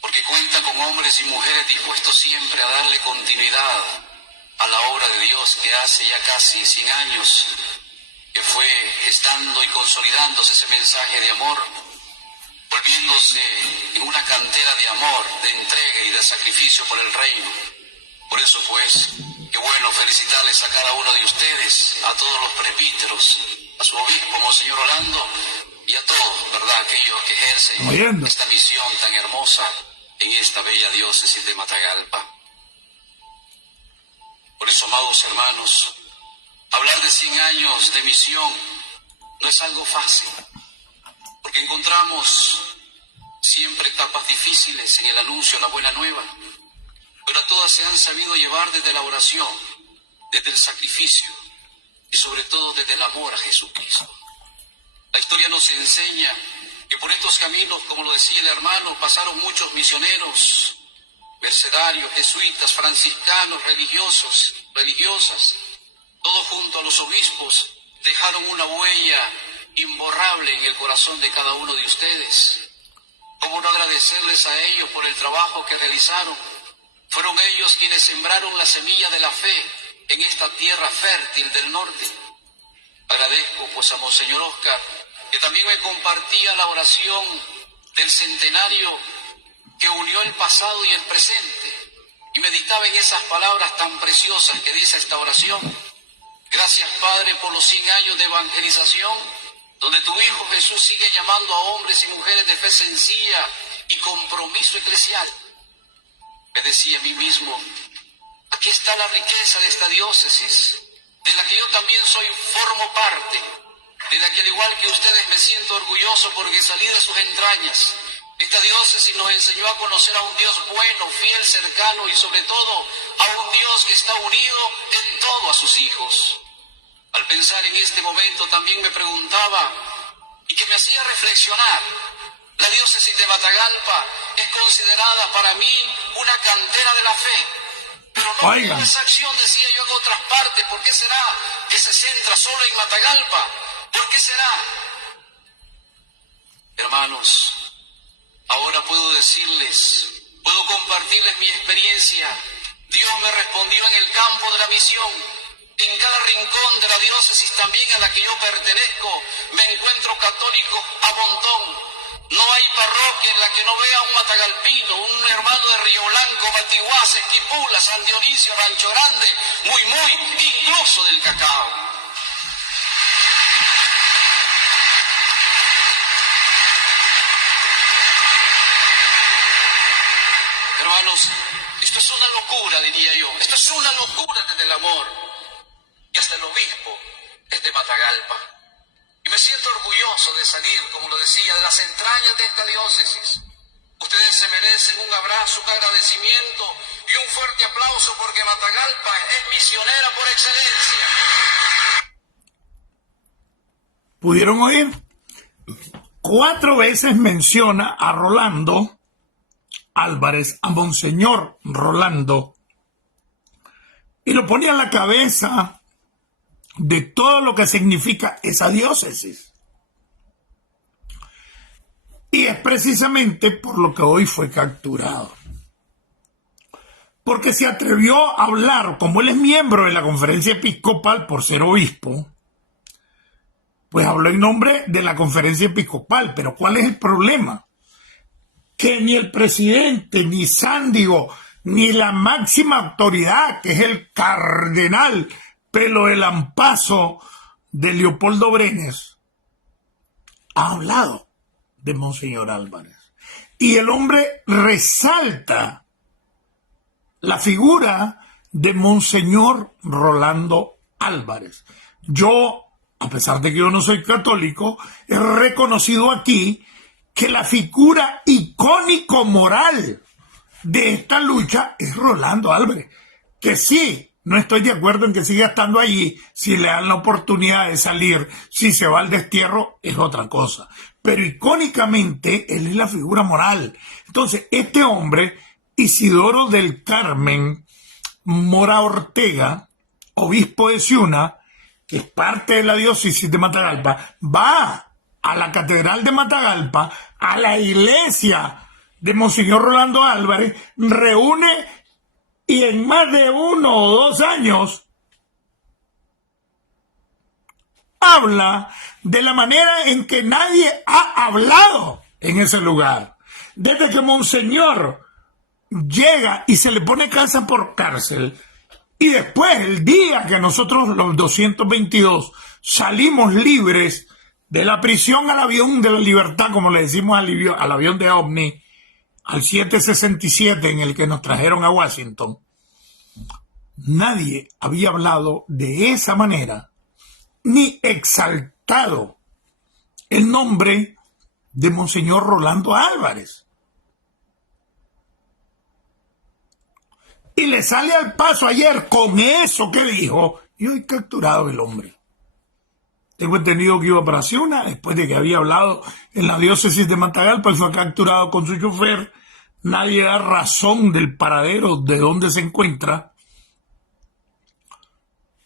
porque cuentan con hombres y mujeres dispuestos siempre a darle continuidad a la obra de Dios que hace ya casi 100 años que fue gestando y consolidándose ese mensaje de amor, volviéndose en una cantera de amor, de entrega y de sacrificio por el reino. Por eso pues, qué bueno felicitarles a cada uno de ustedes, a todos los presbíteros, a su obispo Monseñor Rolando y a todos, ¿verdad?, aquellos que ejercen esta misión tan hermosa en esta bella diócesis de Matagalpa. Por eso, amados hermanos, hablar de 100 años de misión no es algo fácil, porque encontramos siempre etapas difíciles en el anuncio de la buena nueva, pero a todas se han sabido llevar desde la oración, desde el sacrificio y sobre todo desde el amor a Jesucristo. La historia nos enseña que por estos caminos, como lo decía el hermano, pasaron muchos misioneros, mercedarios, jesuitas, franciscanos, religiosos, religiosas, todos junto a los obispos, dejaron una huella imborrable en el corazón de cada uno de ustedes. ¿Cómo no agradecerles a ellos por el trabajo que realizaron? Fueron ellos quienes sembraron la semilla de la fe en esta tierra fértil del norte. Agradezco pues a Monseñor Oscar, que también me compartía la oración del centenario que unió el pasado y el presente, y meditaba en esas palabras tan preciosas que dice esta oración. Gracias, Padre, por los 100 años de evangelización, donde tu Hijo Jesús sigue llamando a hombres y mujeres de fe sencilla y compromiso eclesial. Me decía a mí mismo, aquí está la riqueza de esta diócesis, de la que yo también formo parte, de la que al igual que ustedes me siento orgulloso porque salí de sus entrañas. Esta diócesis nos enseñó a conocer a un Dios bueno, fiel, cercano y sobre todo a un Dios que está unido en todo a sus hijos. Al pensar en este momento también me preguntaba, y que me hacía reflexionar, la diócesis de Matagalpa es considerada para mí una cantera de la fe, pero no veo esa acción, decía yo, en otras partes. ¿Por qué será que se centra solo en Matagalpa? ¿Por qué será? Hermanos, ahora puedo decirles, puedo compartirles mi experiencia. Dios me respondió en el campo de la misión. En cada rincón de la diócesis también a la que yo pertenezco me encuentro católico a montón. No hay parroquia en la que no vea un matagalpino, un hermano de Río Blanco, Batiguás, Esquipula, San Dionisio, Rancho Grande, Muy, incluso del Cacao. Hermanos, esto es una locura, diría yo. Esto es una locura desde el amor. Y hasta el obispo es de Matagalpa. Y me siento orgulloso de salir, como lo decía, de las entrañas de esta diócesis. Ustedes se merecen un abrazo, un agradecimiento y un fuerte aplauso porque Matagalpa es misionera por excelencia. ¿Pudieron oír? 4 veces menciona a Rolando Álvarez, a Monseñor Rolando, y lo pone a la cabeza de todo lo que significa esa diócesis. Y es precisamente por lo que hoy fue capturado. Porque se atrevió a hablar, como él es miembro de la conferencia episcopal por ser obispo, pues habló en nombre de la conferencia episcopal. Pero ¿cuál es el problema? Que ni el presidente, ni Sándigo, ni la máxima autoridad, que es el cardenal Pelo de Lampazo de Leopoldo Brenes, ha hablado de Monseñor Álvarez. Y el hombre resalta la figura de Monseñor Rolando Álvarez. Yo, a pesar de que yo no soy católico, he reconocido aquí que la figura icónico-moral de esta lucha es Rolando Álvarez, que sí, no estoy de acuerdo en que siga estando allí. Si le dan la oportunidad de salir, si se va al destierro, es otra cosa. Pero icónicamente, él es la figura moral. Entonces, este hombre, Isidoro del Carmen Mora Ortega, obispo de Ciuna, que es parte de la diócesis de Matagalpa, va a la catedral de Matagalpa, a la iglesia de Monseñor Rolando Álvarez, reúne, y en más de 1 o 2 años habla de la manera en que nadie ha hablado en ese lugar. Desde que Monseñor llega y se le pone casa por cárcel, y después el día que nosotros los 222 salimos libres de la prisión al avión de la libertad, como le decimos al avión de OVNI, al 767 en el que nos trajeron a Washington, nadie había hablado de esa manera ni exaltado el nombre de Monseñor Rolando Álvarez. Y le sale al paso ayer con eso que dijo, y hoy capturado el hombre. Tengo entendido que iba para Ciuna, después de que había hablado en la diócesis de Matagalpa, y fue capturado con su chofer. Nadie da razón del paradero de dónde se encuentra.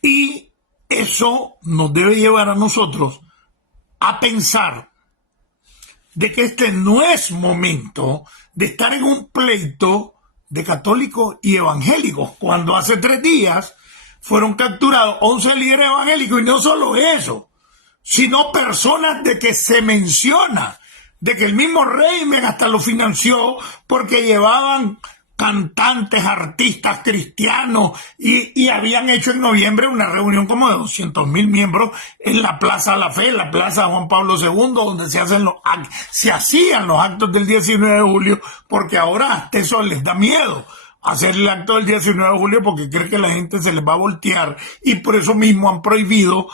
Y eso nos debe llevar a nosotros a pensar de que este no es momento de estar en un pleito de católicos y evangélicos, cuando hace 3 días fueron capturados 11 líderes evangélicos, y no solo eso, sino personas de que se menciona, de que el mismo régimen hasta lo financió porque llevaban cantantes, artistas cristianos, y habían hecho en noviembre una reunión como de 200.000 miembros en la Plaza de la Fe, en la Plaza Juan Pablo II, donde se hacían los actos del 19 de julio, porque ahora hasta eso les da miedo hacer el acto del 19 de julio, porque cree que la gente se les va a voltear, y por eso mismo han prohibido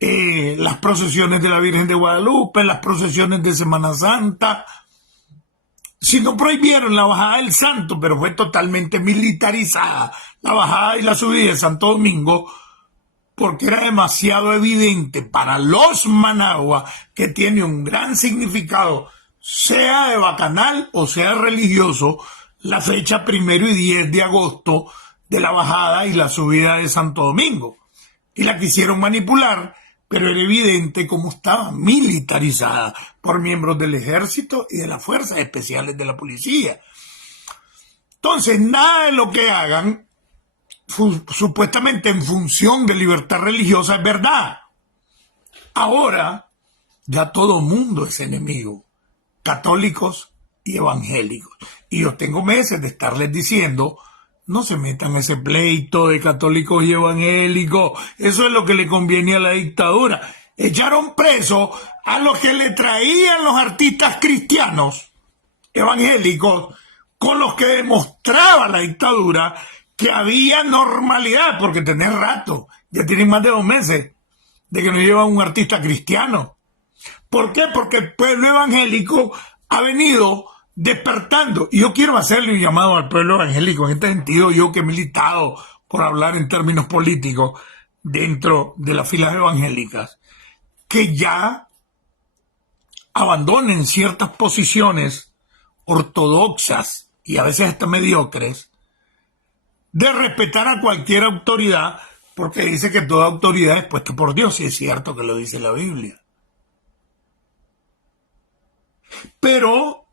las procesiones de la Virgen de Guadalupe, las procesiones de Semana Santa. Si no prohibieron la bajada del Santo, pero fue totalmente militarizada la bajada y la subida de Santo Domingo, porque era demasiado evidente para los Managua que tiene un gran significado, sea de bacanal o sea religioso, la fecha 1 y 10 de agosto de la bajada y la subida de Santo Domingo. Y la quisieron manipular, pero era evidente cómo estaba militarizada por miembros del ejército y de las fuerzas especiales de la policía. Entonces, nada de lo que hagan, supuestamente en función de libertad religiosa, es verdad. Ahora, ya todo mundo es enemigo, católicos y evangélicos. Y yo tengo meses de estarles diciendo: no se metan en ese pleito de católicos y evangélicos. Eso es lo que le conviene a la dictadura. Echaron preso a los que le traían los artistas cristianos evangélicos, con los que demostraba la dictadura que había normalidad, porque tenés rato, ya tienen más de 2 meses de que no llevan un artista cristiano. ¿Por qué? Porque el pueblo evangélico ha venido despertando. Y yo quiero hacerle un llamado al pueblo evangélico, en este sentido, yo que he militado, por hablar en términos políticos, dentro de las filas evangélicas, que ya abandonen ciertas posiciones ortodoxas y a veces hasta mediocres, de respetar a cualquier autoridad, porque dice que toda autoridad es puesta por Dios, y es cierto que lo dice la Biblia. Pero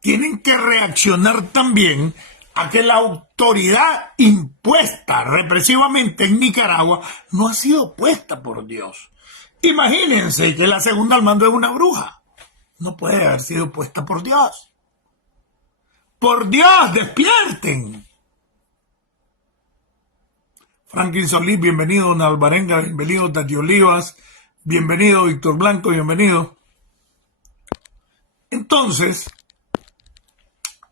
tienen que reaccionar también a que la autoridad impuesta represivamente en Nicaragua no ha sido puesta por Dios. Imagínense que la segunda al mando es una bruja. No puede haber sido puesta por Dios. ¡Por Dios, despierten! Franklin Solís, bienvenido. Don Alvarenga, bienvenido. Tati Olivas, bienvenido. Víctor Blanco, bienvenido. Entonces,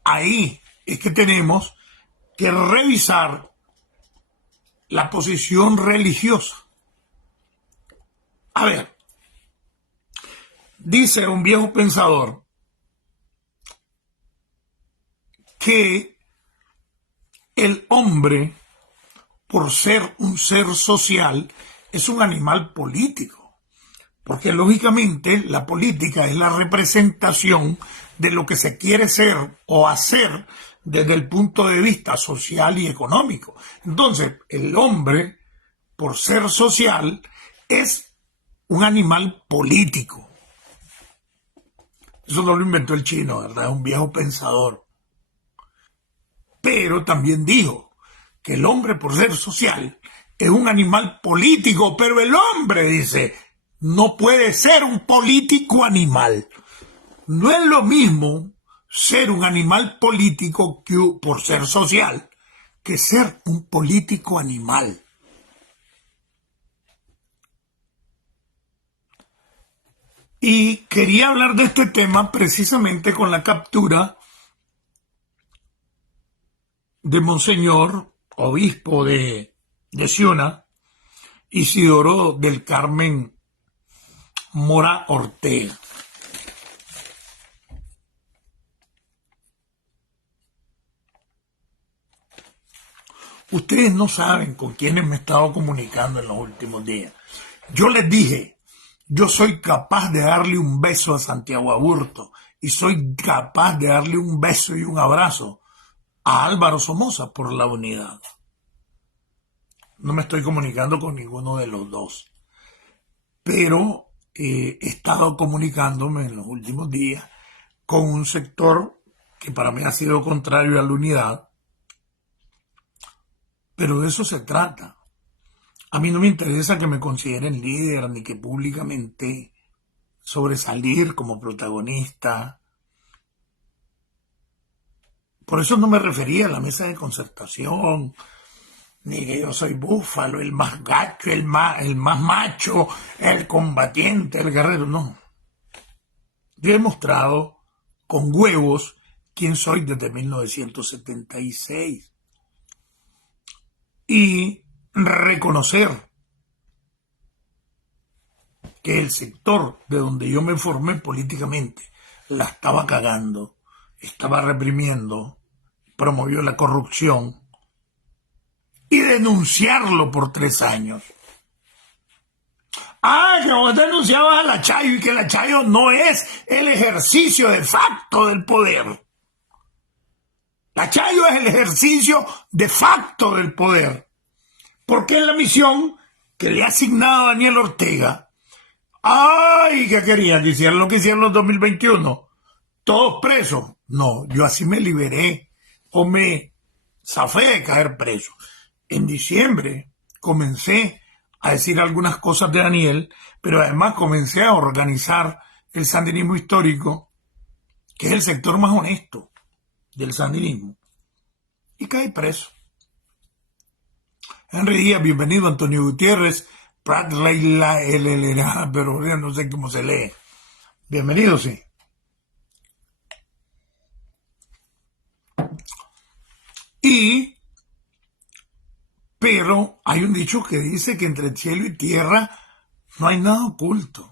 ahí es que tenemos que revisar la posición religiosa. A ver, dice un viejo pensador que el hombre, por ser un ser social, es un animal político, porque lógicamente la política es la representación de lo que se quiere ser o hacer desde el punto de vista social y económico. Entonces, el hombre, por ser social, es un animal político. Eso no lo inventó el chino, ¿verdad? Es un viejo pensador. Pero también dijo que el hombre, por ser social, es un animal político, pero el hombre, dice, no puede ser un político animal. No es lo mismo ser un animal político por ser social que ser un político animal. Y quería hablar de este tema precisamente con la captura de Monseñor, obispo de Ciuna, Isidoro del Carmen Mora Ortega. Ustedes no saben con quiénes me he estado comunicando en los últimos días. Yo les dije, yo soy capaz de darle un beso a Santiago Aburto y soy capaz de darle un beso y un abrazo a Álvaro Somoza por la unidad. No me estoy comunicando con ninguno de los dos, pero he estado comunicándome en los últimos días con un sector que para mí ha sido contrario a la unidad, pero de eso se trata. A mí no me interesa que me consideren líder ni que públicamente sobresalir como protagonista. Por eso no me refería a la mesa de concertación, ni que yo soy búfalo, el más gacho, el más macho, el combatiente, el guerrero, no. Yo he mostrado con huevos quién soy desde 1976 y reconocer que el sector de donde yo me formé políticamente la estaba cagando, estaba reprimiendo, promovió la corrupción, y denunciarlo por 3 años. Que vos denunciabas a la Chayo y que la Chayo no es el ejercicio de facto del poder. La Chayo es el ejercicio de facto del poder. Porque es la misión que le ha asignado a Daniel Ortega. ¿Qué querían? Que hicieran lo que hicieron en 2021. Todos presos. No, yo así me liberé o me zafé de caer preso. En diciembre comencé a decir algunas cosas de Daniel, pero además comencé a organizar el sandinismo histórico, que es el sector más honesto del sandinismo. Y caí preso. Henry Díaz, bienvenido. Antonio Gutiérrez, Prat Leila, pero ya no sé cómo se lee. Bienvenido, sí. Pero hay un dicho que dice que entre cielo y tierra no hay nada oculto.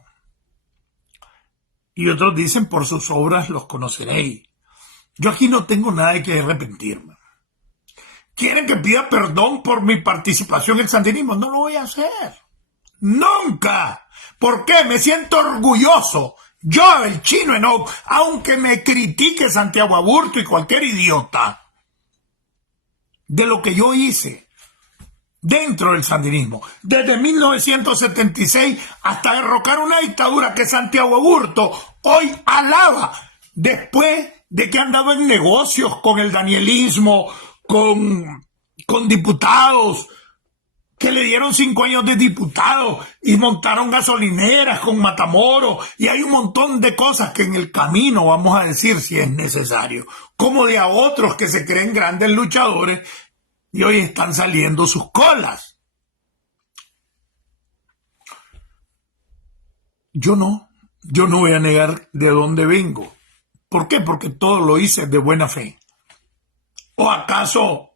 Y otros dicen, por sus obras los conoceréis. Yo aquí no tengo nada de que arrepentirme. ¿Quieren que pida perdón por mi participación en el sandinismo? No lo voy a hacer. ¡Nunca! ¿Por qué? Me siento orgulloso. Yo, el Chino Enoch, aunque me critique Santiago Aburto y cualquier idiota, de lo que yo hice dentro del sandinismo, desde 1976 hasta derrocar una dictadura que Santiago Aburto hoy alaba, después de que han dado en negocios con el danielismo, con diputados, que le dieron 5 años de diputado y montaron gasolineras con Matamoros, y hay un montón de cosas que en el camino vamos a decir si es necesario, como de a otros que se creen grandes luchadores y hoy están saliendo sus colas. Yo no voy a negar de dónde vengo. ¿Por qué? Porque todo lo hice de buena fe. ¿O acaso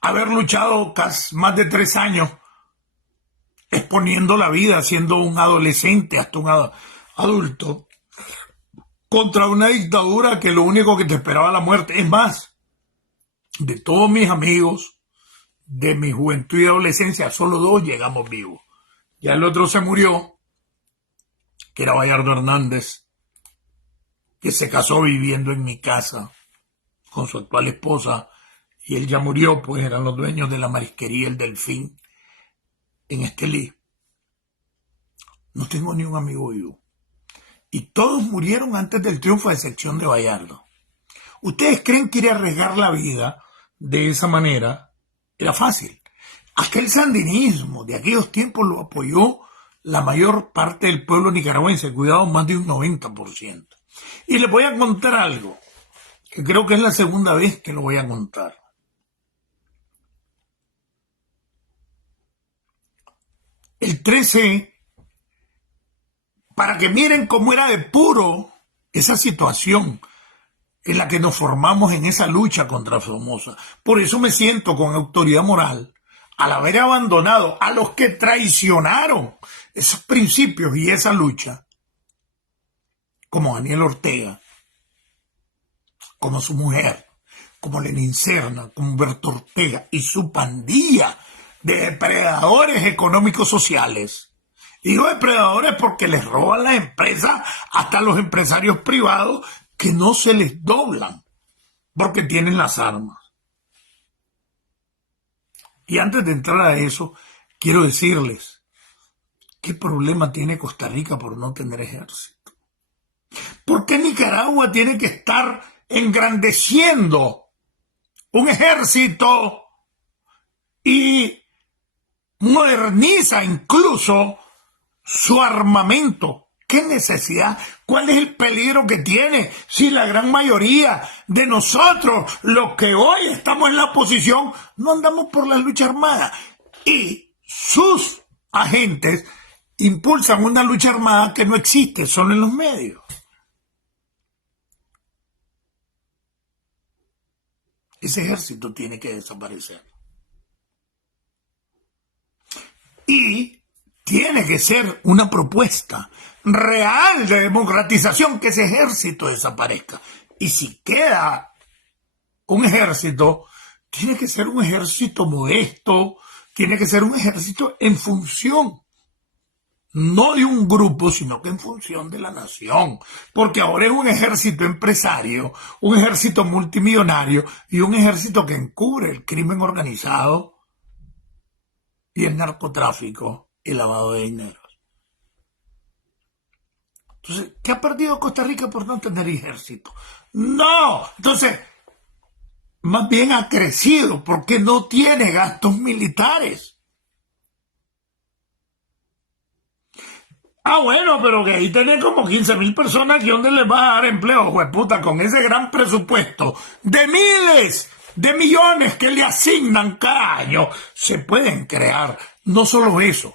haber luchado más de 3 años exponiendo la vida, siendo un adolescente hasta un adulto, contra una dictadura que lo único que te esperaba era la muerte? Es más, de todos mis amigos de mi juventud y adolescencia, solo 2 llegamos vivos. Ya el otro se murió, que era Bayardo Hernández, que se casó viviendo en mi casa con su actual esposa, y él ya murió, pues eran los dueños de la marisquería El Delfín en Estelí. No tengo ni un amigo vivo. Y todos murieron antes del triunfo, a excepción de Bayardo. ¿Ustedes creen que ir a arriesgar la vida de esa manera era fácil? Aquel sandinismo de aquellos tiempos lo apoyó la mayor parte del pueblo nicaragüense, cuidado, más de un 90%. Y les voy a contar algo, que creo que es la segunda vez que lo voy a contar. El 13, para que miren cómo era de puro esa situación en la que nos formamos en esa lucha contra Somoza. Por eso me siento con autoridad moral al haber abandonado a los que traicionaron esos principios y esa lucha, como Daniel Ortega, como su mujer, como Lenín Serna, como Humberto Ortega y su pandilla de depredadores económicos sociales. Digo depredadores porque les roban las empresas hasta los empresarios privados, que no se les doblan porque tienen las armas. Y antes de entrar a eso, quiero decirles qué problema tiene Costa Rica por no tener ejército. ¿Por qué Nicaragua tiene que estar engrandeciendo un ejército y moderniza incluso su armamento. ¿Qué necesidad? ¿Cuál es el peligro que tiene si la gran mayoría de nosotros, los que hoy estamos en la oposición, no andamos por la lucha armada? Y sus agentes impulsan una lucha armada que no existe, solo en los medios. Ese ejército tiene que desaparecer. Y tiene que ser una propuesta real de democratización que ese ejército desaparezca. Y si queda un ejército, tiene que ser un ejército modesto, tiene que ser un ejército en función, no de un grupo, sino que en función de la nación. Porque ahora es un ejército empresario, un ejército multimillonario y un ejército que encubre el crimen organizado y el narcotráfico y lavado de dinero. Entonces, ¿qué ha perdido Costa Rica por no tener ejército? No, entonces, más bien ha crecido porque no tiene gastos militares. Bueno, pero que ahí tenés como 15,000 personas que ¿dónde les vas a dar empleo, jueputa? Con ese gran presupuesto de miles de millones que le asignan cada año, se pueden crear, no solo eso,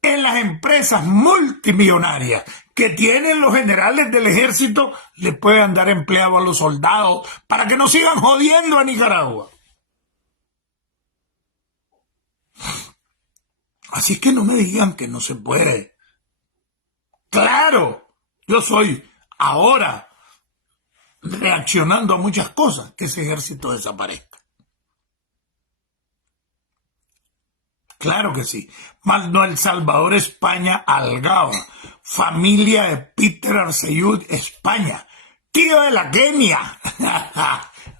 en las empresas multimillonarias que tienen los generales del ejército, le pueden dar empleo a los soldados para que no sigan jodiendo a Nicaragua. Así que no me digan que no se puede. Claro, yo soy ahora reaccionando a muchas cosas, que ese ejército desaparezca. Claro que sí. Más no El Salvador, España, Algaba. Familia de Peter Arceyud, España. Tío de la Kenia.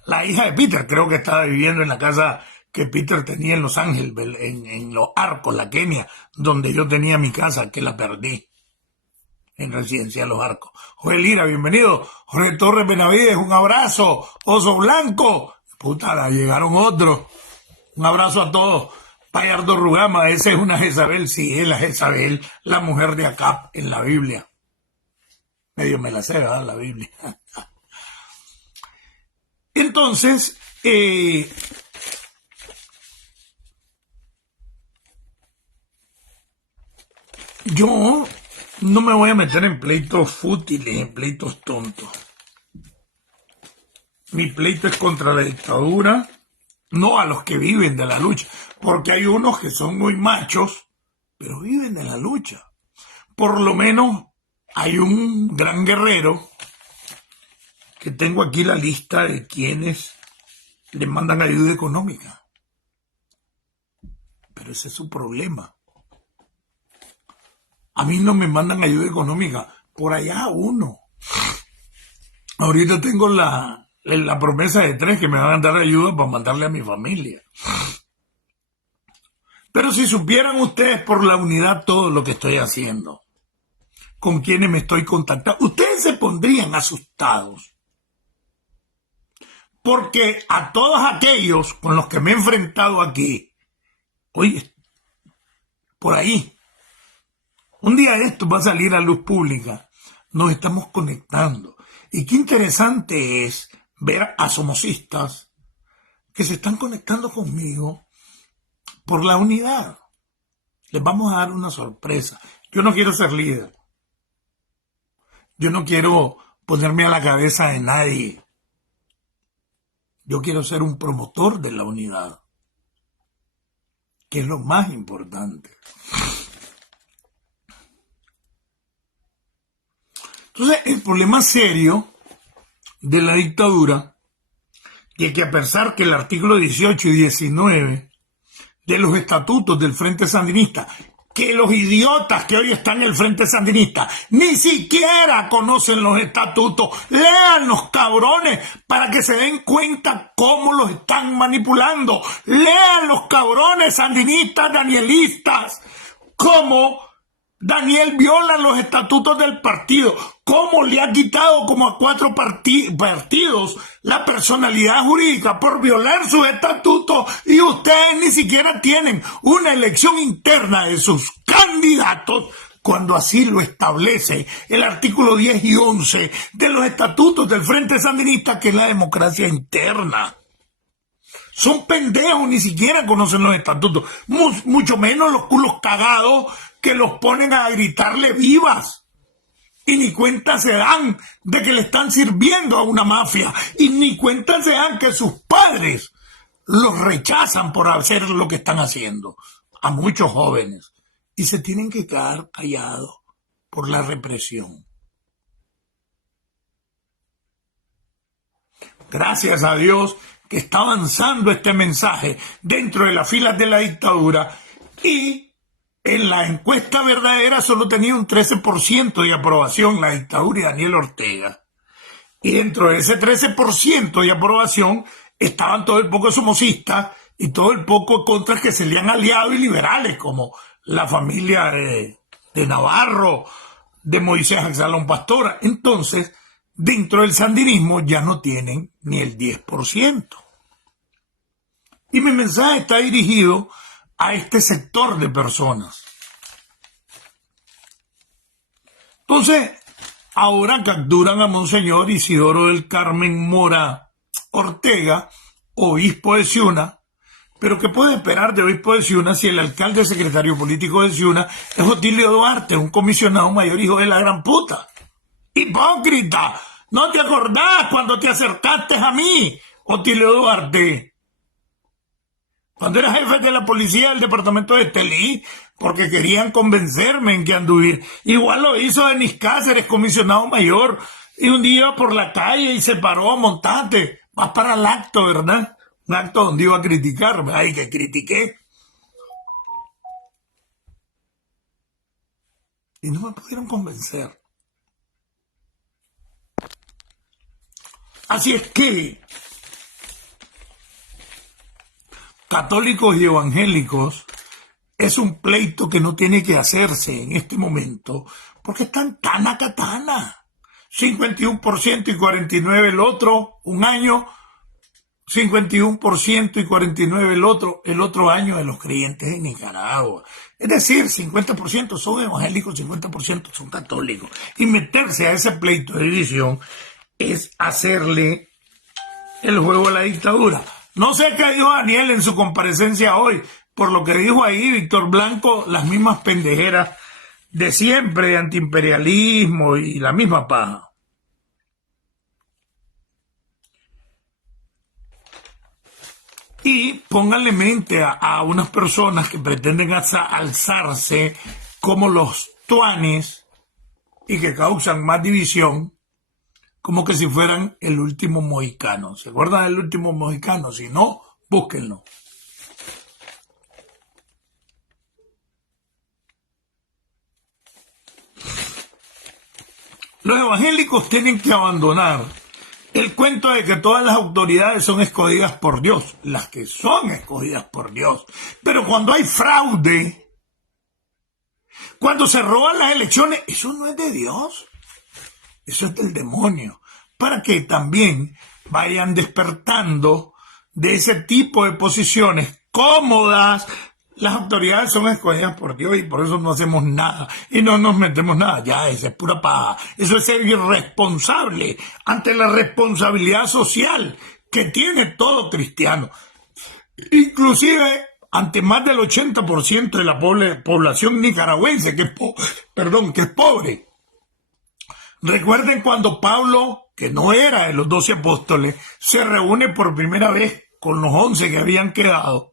La hija de Peter creo que estaba viviendo en la casa que Peter tenía en Los Ángeles, en Los Arcos, la Kenia, donde yo tenía mi casa, que la perdí. En Residencia Los Arcos. Jorge Lira, bienvenido. Jorge Torres Benavides, un abrazo. Oso Blanco. Puta, llegaron otros. Un abrazo a todos. Payardo Rugama, esa es una Jezabel, sí, es la Jezabel, la mujer de Acab en la Biblia. Medio me la sé, ¿verdad? La Biblia. Entonces, yo no me voy a meter en pleitos fútiles, en pleitos tontos. Mi pleito es contra la dictadura, no a los que viven de la lucha, porque hay unos que son muy machos, pero viven de la lucha. Por lo menos hay un gran guerrero, que tengo aquí la lista de quienes le mandan ayuda económica. Pero ese es su problema. A mí no me mandan ayuda económica, por allá uno. Ahorita tengo la promesa de 3 que me van a dar ayuda para mandarle a mi familia. Pero si supieran ustedes por la unidad todo lo que estoy haciendo, con quienes me estoy contactando, ustedes se pondrían asustados. Porque a todos aquellos con los que me he enfrentado aquí, oye, por ahí, un día esto va a salir a luz pública, nos estamos conectando. Y qué interesante es ver a somocistas que se están conectando conmigo por la unidad. Les vamos a dar una sorpresa. Yo no quiero ser líder. Yo no quiero ponerme a la cabeza de nadie. Yo quiero ser un promotor de la unidad, que es lo más importante. Entonces, el problema serio de la dictadura es que a pesar que el artículo 18 y 19 de los estatutos del Frente Sandinista, que los idiotas que hoy están en el Frente Sandinista ni siquiera conocen los estatutos, lean los cabrones para que se den cuenta cómo los están manipulando, lean los cabrones sandinistas, danielistas, cómo Daniel viola los estatutos del partido. ¿Cómo le ha quitado como a 4 partidos la personalidad jurídica por violar sus estatutos? Y ustedes ni siquiera tienen una elección interna de sus candidatos cuando así lo establece el artículo 10 y 11 de los estatutos del Frente Sandinista, que es la democracia interna. Son pendejos, ni siquiera conocen los estatutos, mucho menos los culos cagados que los ponen a gritarle vivas. Y ni cuenta se dan de que le están sirviendo a una mafia. Y ni cuenta se dan que sus padres los rechazan por hacer lo que están haciendo a muchos jóvenes. Y se tienen que quedar callados por la represión. Gracias a Dios que está avanzando este mensaje dentro de las filas de la dictadura, y en la encuesta verdadera solo tenía un 13% de aprobación la dictadura y Daniel Ortega. Y dentro de ese 13% de aprobación estaban todo el poco somocistas y todo el poco contras que se le han aliado, y liberales como la familia de Navarro, de Moisés Axalón Pastora. Entonces, dentro del sandinismo ya no tienen ni el 10%. Y mi mensaje está dirigido a este sector de personas. Entonces, ahora capturan a Monseñor Isidoro del Carmen Mora Ortega, obispo de Ciuna. Pero ¿qué puede esperar de obispo de Ciuna si el alcalde secretario político de Ciuna es Otilio Duarte, un comisionado mayor hijo de la gran puta? ¡Hipócrita! ¿No te acordás cuando te acercaste a mí, Otilio Duarte? Cuando era jefe de la policía del departamento de Estelí, porque querían convencerme en que anduve. Igual lo hizo Denis Cáceres, comisionado mayor, y un día iba por la calle y se paró: montate, vas para el acto, ¿verdad? Un acto donde iba a criticarme. Ay, que critiqué. Y no me pudieron convencer. Así es que católicos y evangélicos es un pleito que no tiene que hacerse en este momento, porque están tana catana. 51% y 49% el otro, un año, 51% y 49% el otro año de los creyentes en Nicaragua. Es decir, 50% son evangélicos, 50% son católicos. Y meterse a ese pleito de división es hacerle el juego a la dictadura. No sé qué dijo Daniel en su comparecencia hoy. Por lo que dijo ahí Víctor Blanco, las mismas pendejeras de siempre, de antiimperialismo y la misma paja. Y pónganle mente a unas personas que pretenden alzarse como los tuanes y que causan más división, como que si fueran el último mohicano. ¿Se acuerdan del último mohicano? Si no, búsquenlo. Los evangélicos tienen que abandonar el cuento de que todas las autoridades son escogidas por Dios, las que son escogidas por Dios. Pero cuando hay fraude, cuando se roban las elecciones, eso no es de Dios. Eso es del demonio, para que también vayan despertando de ese tipo de posiciones cómodas. Las autoridades son escogidas por Dios y por eso no hacemos nada y no nos metemos nada. Ya, esa es pura paja. Eso es ser irresponsable ante la responsabilidad social que tiene todo cristiano. Inclusive ante más del 80% de la población nicaragüense que es pobre. Recuerden cuando Pablo, que no era de los 12 apóstoles, se reúne por primera vez con los 11 que habían quedado.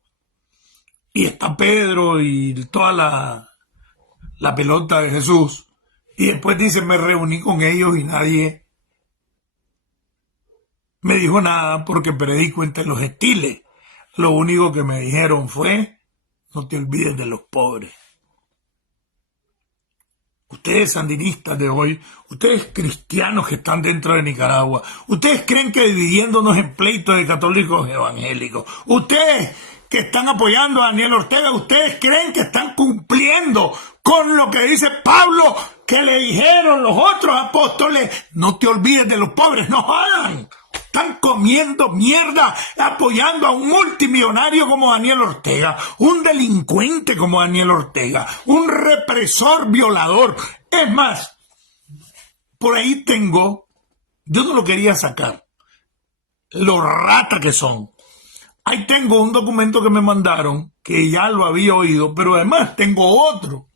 Y está Pedro y toda la pelota de Jesús. Y después dice, me reuní con ellos y nadie me dijo nada porque predico entre los gentiles. Lo único que me dijeron fue, no te olvides de los pobres. Ustedes sandinistas de hoy, ustedes cristianos que están dentro de Nicaragua, ustedes creen que dividiéndonos en pleitos de católicos evangélicos, ustedes que están apoyando a Daniel Ortega, ¿ustedes creen que están cumpliendo con lo que dice Pablo, que le dijeron los otros apóstoles? No te olvides de los pobres, no jodan. Están comiendo mierda apoyando a un multimillonario como Daniel Ortega, un delincuente como Daniel Ortega, un represor violador. Es más, por ahí tengo, yo no lo quería sacar, lo rata que son. Ahí tengo un documento que me mandaron, que ya lo había oído, pero además tengo otro,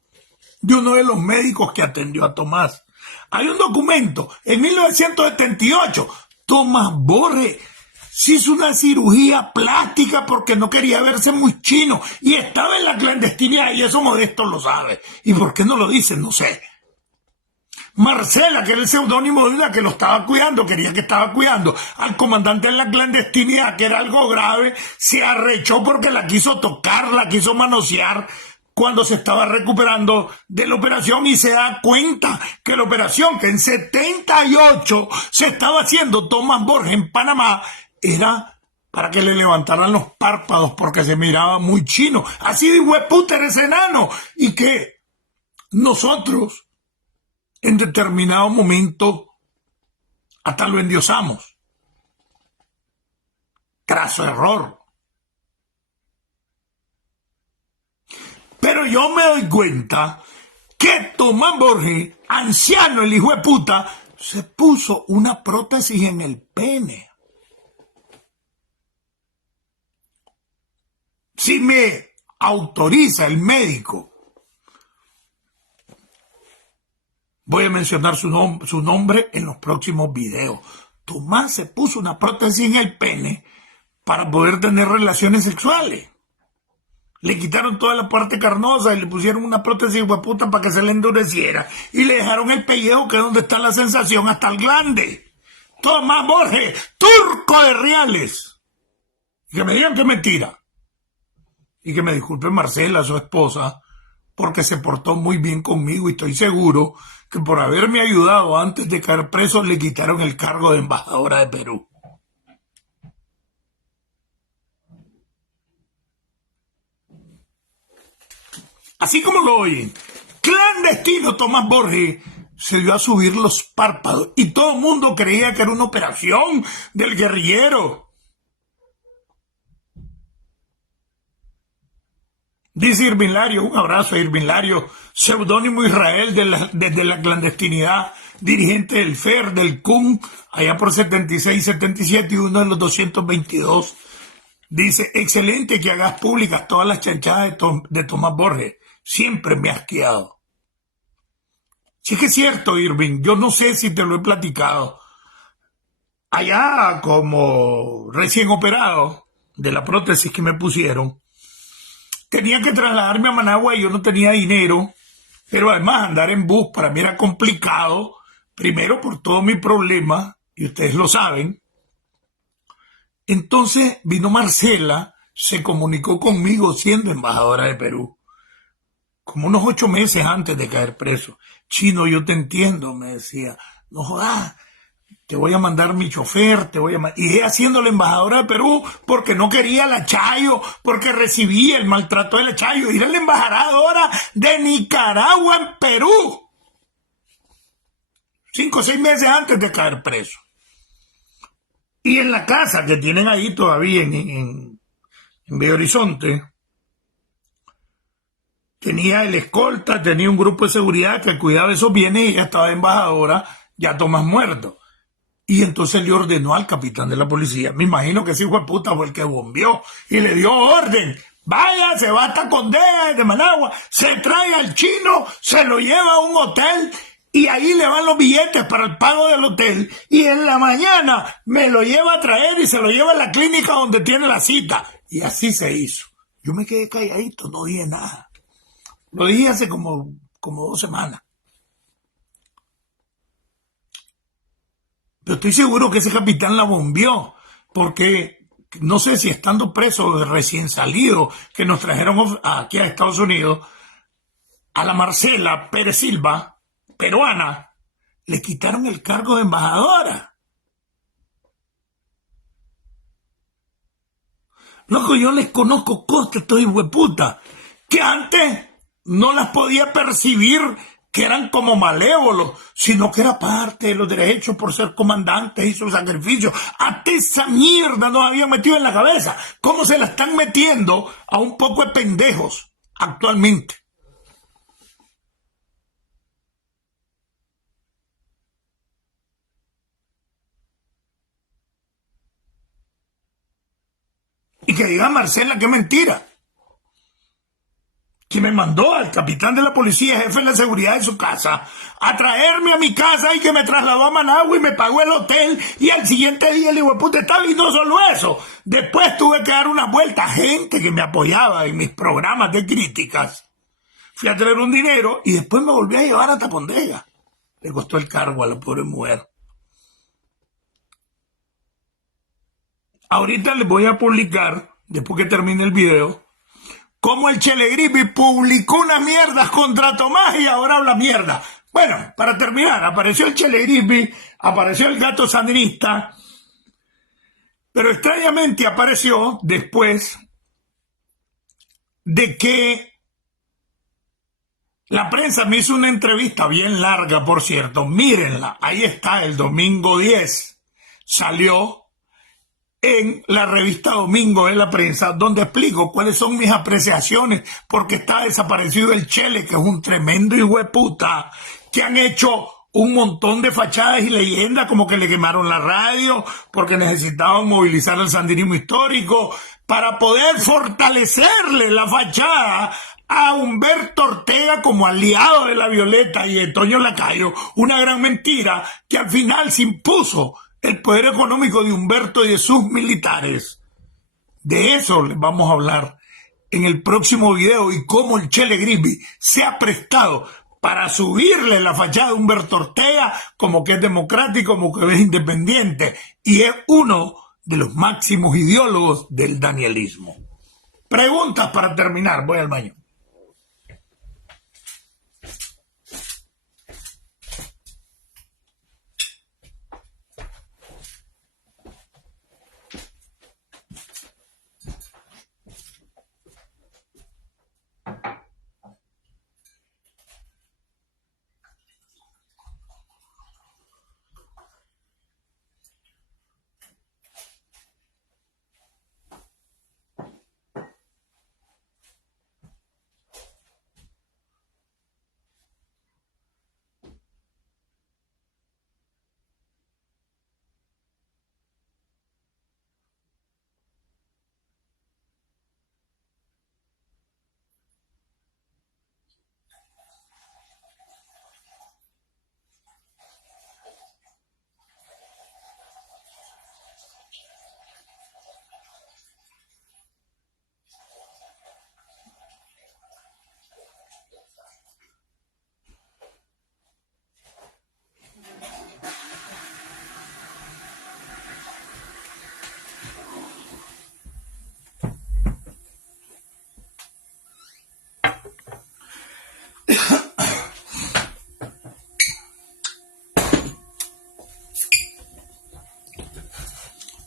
de uno de los médicos que atendió a Tomás. Hay un documento, en 1978, Tomás Borges se hizo una cirugía plástica porque no quería verse muy chino y estaba en la clandestinidad, y eso Modesto lo sabe. ¿Y por qué no lo dicen? No sé. Marcela, que era el seudónimo de la que lo estaba cuidando, quería que estaba cuidando al comandante en la clandestinidad, que era algo grave, se arrechó porque la quiso tocar, la quiso manosear cuando se estaba recuperando de la operación, y se da cuenta que la operación que en 78 se estaba haciendo Tomás Borges en Panamá era para que le levantaran los párpados porque se miraba muy chino. Así de hueputa era ese enano, y que nosotros en determinado momento hasta lo endiosamos. Craso error. Pero yo me doy cuenta que Tomás Borges, anciano el hijo de puta, se puso una prótesis en el pene. Si me autoriza el médico, voy a mencionar su nombre en los próximos videos. Tomás se puso una prótesis en el pene para poder tener relaciones sexuales. Le quitaron toda la parte carnosa y le pusieron una prótesis hueputa para que se le endureciera. Y le dejaron el pellejo, que es donde está la sensación, hasta el glande. Tomás Borges, turco de reales. Y que me digan que es mentira. Y que me disculpe Marcela, su esposa, porque se portó muy bien conmigo, y estoy seguro que por haberme ayudado antes de caer preso le quitaron el cargo de embajadora de Perú. Así como lo oyen, clandestino Tomás Borges se dio a subir los párpados y todo el mundo creía que era una operación del guerrillero. Dice Irvin Lario, un abrazo a Irvin Lario, seudónimo Israel desde la clandestinidad, dirigente del FER, del CUN, allá por 76, 77, y uno de los 222. Dice, excelente que hagas públicas todas las chanchadas de Tomás Borges. Siempre me ha asqueado. Sí que es cierto, Irving, yo no sé si te lo he platicado. Allá, como recién operado de la prótesis que me pusieron, tenía que trasladarme a Managua y yo no tenía dinero, pero además andar en bus para mí era complicado, primero por todo mi problema, y ustedes lo saben. Entonces vino Marcela, se comunicó conmigo siendo embajadora de Perú, como unos 8 meses antes de caer preso. Chino, yo te entiendo, me decía, no jodas, te voy a mandar mi chofer, y ella siendo la embajadora de Perú, porque no quería la Chayo, porque recibía el maltrato de la Chayo, y era la embajadora de Nicaragua en Perú, 5 o 6 meses antes de caer preso. Y en la casa que tienen ahí todavía en Belo Horizonte, tenía el escolta, tenía un grupo de seguridad que cuidaba esos bienes, y ella estaba de embajadora, ya Tomás muerto. Y entonces le ordenó al capitán de la policía, me imagino que ese hijo de puta fue el que bombeó, y le dio orden, vaya, se va hasta Condega de Managua, se trae al chino, se lo lleva a un hotel, y ahí le van los billetes para el pago del hotel, y en la mañana me lo lleva a traer y se lo lleva a la clínica donde tiene la cita. Y así se hizo. Yo me quedé calladito, no dije nada. Lo dije hace como 2 semanas. Pero estoy seguro que ese capitán la bombeó, porque no sé si estando preso recién salido, que nos trajeron aquí a Estados Unidos, a la Marcela Pérez Silva, peruana, le quitaron el cargo de embajadora. Loco, yo les conozco cosas, estos hijueputas, que antes no las podía percibir que eran como malévolos, sino que era parte de los derechos por ser comandantes y su sacrificio. Hasta esa mierda nos habían metido en la cabeza. ¿Cómo se la están metiendo a un poco de pendejos actualmente? Y que diga Marcela, qué mentira. Que me mandó al capitán de la policía, jefe de la seguridad de su casa, a traerme a mi casa y que me trasladó a Managua y me pagó el hotel y al siguiente día el hijueputa estaba. Y no solo eso, después tuve que dar una vuelta a gente que me apoyaba en mis programas de críticas. Fui a traer un dinero y después me volví a llevar a Tapondega. Le costó el cargo a la pobre mujer. Ahorita les voy a publicar, después que termine el video, cómo el Chele Grisby publicó unas mierdas contra Tomás y ahora habla mierda. Bueno, para terminar, apareció el Chele Grisby, apareció el gato sandinista, pero extrañamente apareció después de que la prensa me hizo una entrevista bien larga, por cierto. Mírenla, ahí está, el domingo 10. Salió en la revista Domingo de la Prensa, donde explico cuáles son mis apreciaciones, porque está desaparecido el Chele, que es un tremendo hijueputa, que han hecho un montón de fachadas y leyendas, como que le quemaron la radio, porque necesitaban movilizar el sandinismo histórico, para poder fortalecerle la fachada a Humberto Ortega como aliado de la Violeta y de Toño Lacayo, una gran mentira que al final se impuso el poder económico de Humberto y de sus militares. De eso les vamos a hablar en el próximo video y cómo el Chele Grisby se ha prestado para subirle la fachada a Humberto Ortega como que es democrático, como que es independiente y es uno de los máximos ideólogos del danielismo. Preguntas para terminar, voy al baño.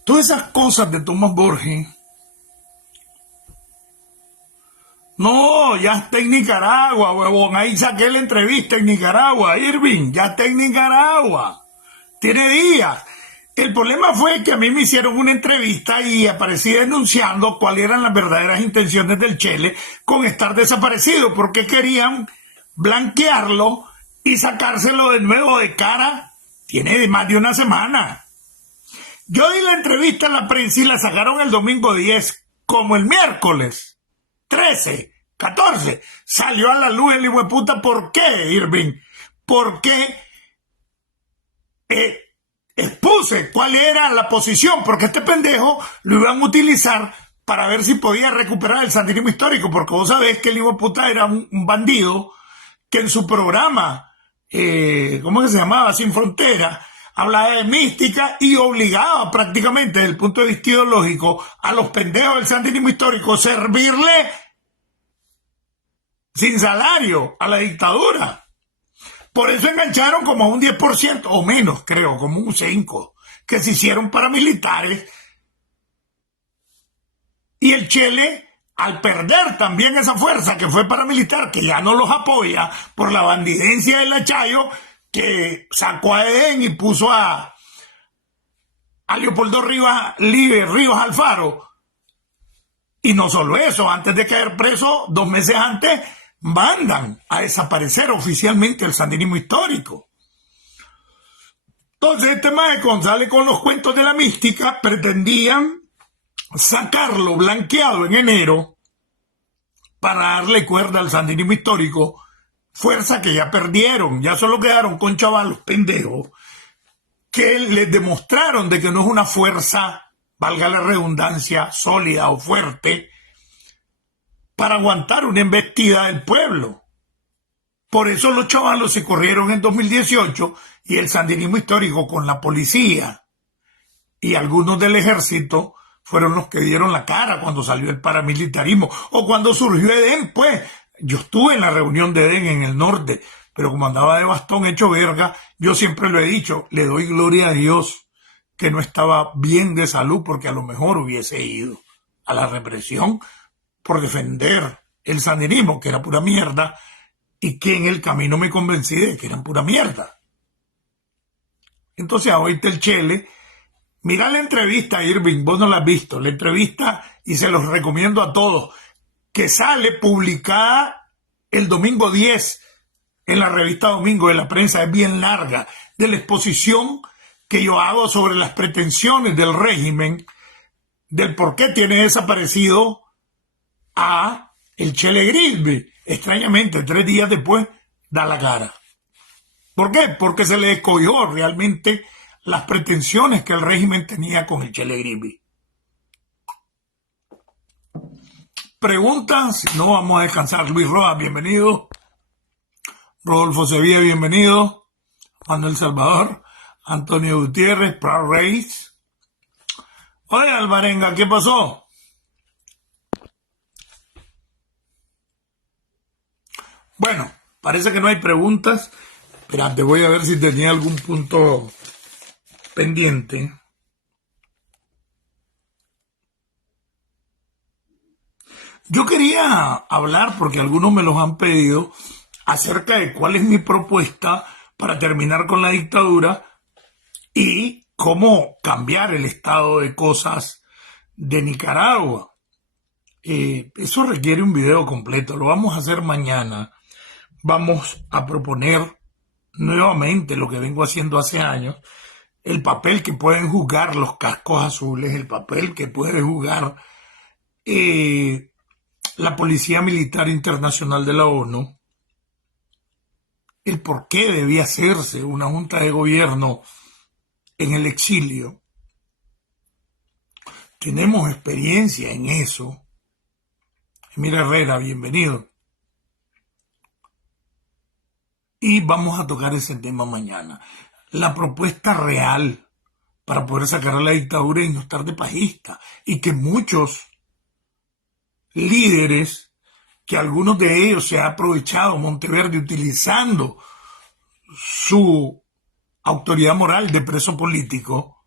Todas esas cosas de Tomás Borges, no, ya está en Nicaragua, huevón, ahí saqué la entrevista en Nicaragua, Irving, ya está en Nicaragua, tiene días. El problema fue que a mí me hicieron una entrevista y aparecí denunciando cuáles eran las verdaderas intenciones del Chele con estar desaparecido, porque querían blanquearlo y sacárselo de nuevo de cara. Tiene más de una semana. Yo di la entrevista a la prensa y la sacaron el domingo 10, como el miércoles 13, 14. Salió a la luz el hijueputa. ¿Por qué, Irving? Porque expuse cuál era la posición, porque este pendejo lo iban a utilizar para ver si podía recuperar el sandinismo histórico, porque vos sabés que el hijueputa era un bandido que en su programa, ¿cómo que se llamaba? Sin Frontera, hablaba de mística y obligaba prácticamente desde el punto de vista ideológico a los pendejos del sandinismo histórico a servirle sin salario a la dictadura. Por eso engancharon como a un 10% o menos, creo, como un 5%, que se hicieron paramilitares Y el Chele, al perder también esa fuerza que fue paramilitar, que ya no los apoya por la bandidencia del Achayo, que sacó a Edén y puso a Leopoldo Rivas Alfaro. Y no solo eso, antes de caer preso, 2 meses antes, mandan a desaparecer oficialmente el sandinismo histórico. Entonces este maecón sale con los cuentos de la mística, pretendían sacarlo blanqueado en enero para darle cuerda al sandinismo histórico, fuerza que ya perdieron, ya solo quedaron con chavalos pendejos que les demostraron de que no es una fuerza, valga la redundancia, sólida o fuerte para aguantar una embestida del pueblo. Por eso los chavalos se corrieron en 2018 y el sandinismo histórico con la policía y algunos del ejército fueron los que dieron la cara cuando salió el paramilitarismo o cuando surgió Edén. Pues yo estuve en la reunión de Edén en el norte, pero como andaba de bastón hecho verga, yo siempre lo he dicho, le doy gloria a Dios que no estaba bien de salud, porque a lo mejor hubiese ido a la represión por defender el sandinismo, que era pura mierda, y que en el camino me convencí de que eran pura mierda. Entonces ahorita el Chele, mira la entrevista, Irving, vos no la has visto, la entrevista, y se los recomiendo a todos, que sale publicada el domingo 10 en la revista Domingo de la Prensa, es bien larga, de la exposición que yo hago sobre las pretensiones del régimen, del por qué tiene desaparecido a el Chele Grilby. Extrañamente, 3 días después, da la cara. ¿Por qué? Porque se le descogió realmente las pretensiones que el régimen tenía con el Chele Grilby. Preguntas, si no vamos a descansar. Luis Rojas, bienvenido. Rodolfo Sevilla, bienvenido. Manuel Salvador. Antonio Gutiérrez, Proud Race. Oye, Alvarenga, ¿qué pasó? Bueno, parece que no hay preguntas. Espérate, voy a ver si tenía algún punto pendiente. Yo quería hablar, porque algunos me los han pedido, acerca de cuál es mi propuesta para terminar con la dictadura y cómo cambiar el estado de cosas de Nicaragua. Eso requiere un video completo, lo vamos a hacer mañana. Vamos a proponer nuevamente lo que vengo haciendo hace años, el papel que pueden jugar los cascos azules, el papel que puede jugar la Policía Militar Internacional de la ONU, el por qué debía hacerse una junta de gobierno en el exilio. Tenemos experiencia en eso. Mira Herrera, bienvenido. Y vamos a tocar ese tema mañana. La propuesta real para poder sacar a la dictadura y no estar de pajista. Y que muchos líderes, que algunos de ellos se ha aprovechado Monteverde utilizando su autoridad moral de preso político,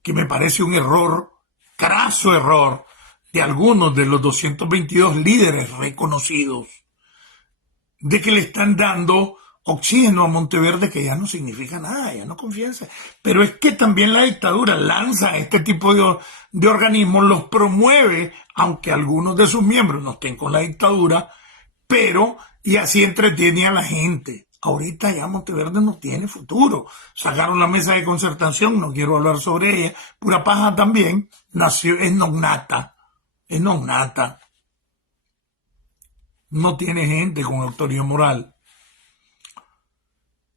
que me parece un error, craso error, de algunos de los 222 líderes reconocidos, de que le están dando oxígeno a Monteverde, que ya no significa nada, ya no confianza. Pero es que también la dictadura lanza este tipo de organismos, los promueve, aunque algunos de sus miembros no estén con la dictadura, pero y así entretiene a la gente. Ahorita ya Monteverde no tiene futuro. Sacaron la mesa de concertación, no quiero hablar sobre ella, pura paja también, nació, es nognata, no tiene gente con autoridad moral.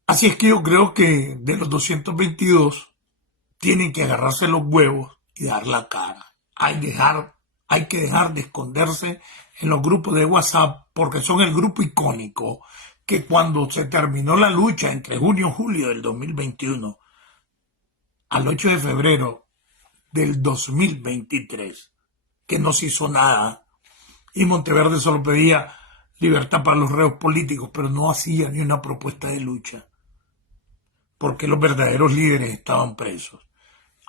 Así es que yo creo que de los 222 tienen que agarrarse los huevos y dar la cara. Hay que dejar de esconderse en los grupos de WhatsApp, porque son el grupo icónico que cuando se terminó la lucha entre junio y julio del 2021 al 8 de febrero del 2023, que no se hizo nada, y Monteverde solo pedía libertad para los reos políticos, pero no hacía ni una propuesta de lucha, porque los verdaderos líderes estaban presos.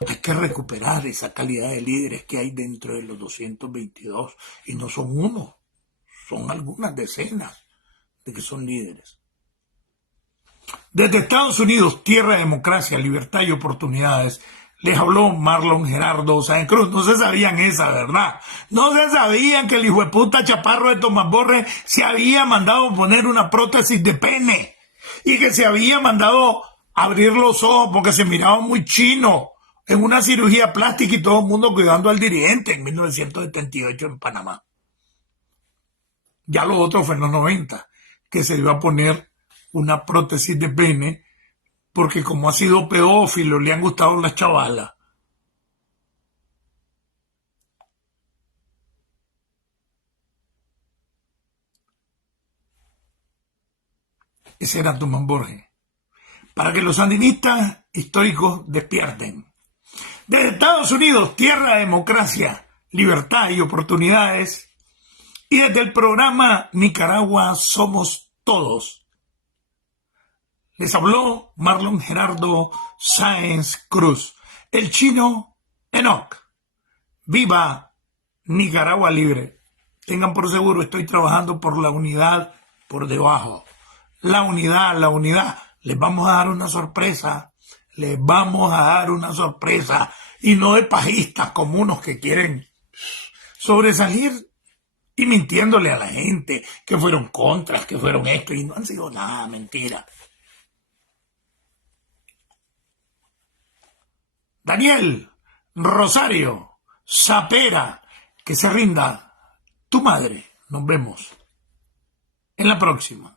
Hay que recuperar esa calidad de líderes que hay dentro de los 222. Y no son uno, son algunas decenas de que son líderes. Desde Estados Unidos, tierra de democracia, libertad y oportunidades, les habló Marlon Gerardo Sáenz Cruz. No se sabían esa, ¿verdad? No se sabían que el hijueputa chaparro de Tomás Borges se había mandado poner una prótesis de pene y que se había mandado abrir los ojos porque se miraba muy chino en una cirugía plástica y todo el mundo cuidando al dirigente en 1978 en Panamá. Ya lo otro fue en los 90, que se iba a poner una prótesis de pene porque como ha sido pedófilo, le han gustado las chavalas. Ese era Tomás Borges. Para que los sandinistas históricos despierten. Desde Estados Unidos, tierra de democracia, libertad y oportunidades. Y desde el programa Nicaragua Somos Todos, les habló Marlon Gerardo Sáenz Cruz, el chino Enoch. ¡Viva Nicaragua libre! Tengan por seguro, estoy trabajando por la unidad por debajo. La unidad, la unidad. Les vamos a dar una sorpresa. Les vamos a dar una sorpresa. Y no de pajistas como unos que quieren sobresalir y mintiéndole a la gente que fueron contras, que fueron esto, y no han sido nada, mentira. Daniel, Rosario, Sapera, que se rinda tu madre. Nos vemos en la próxima.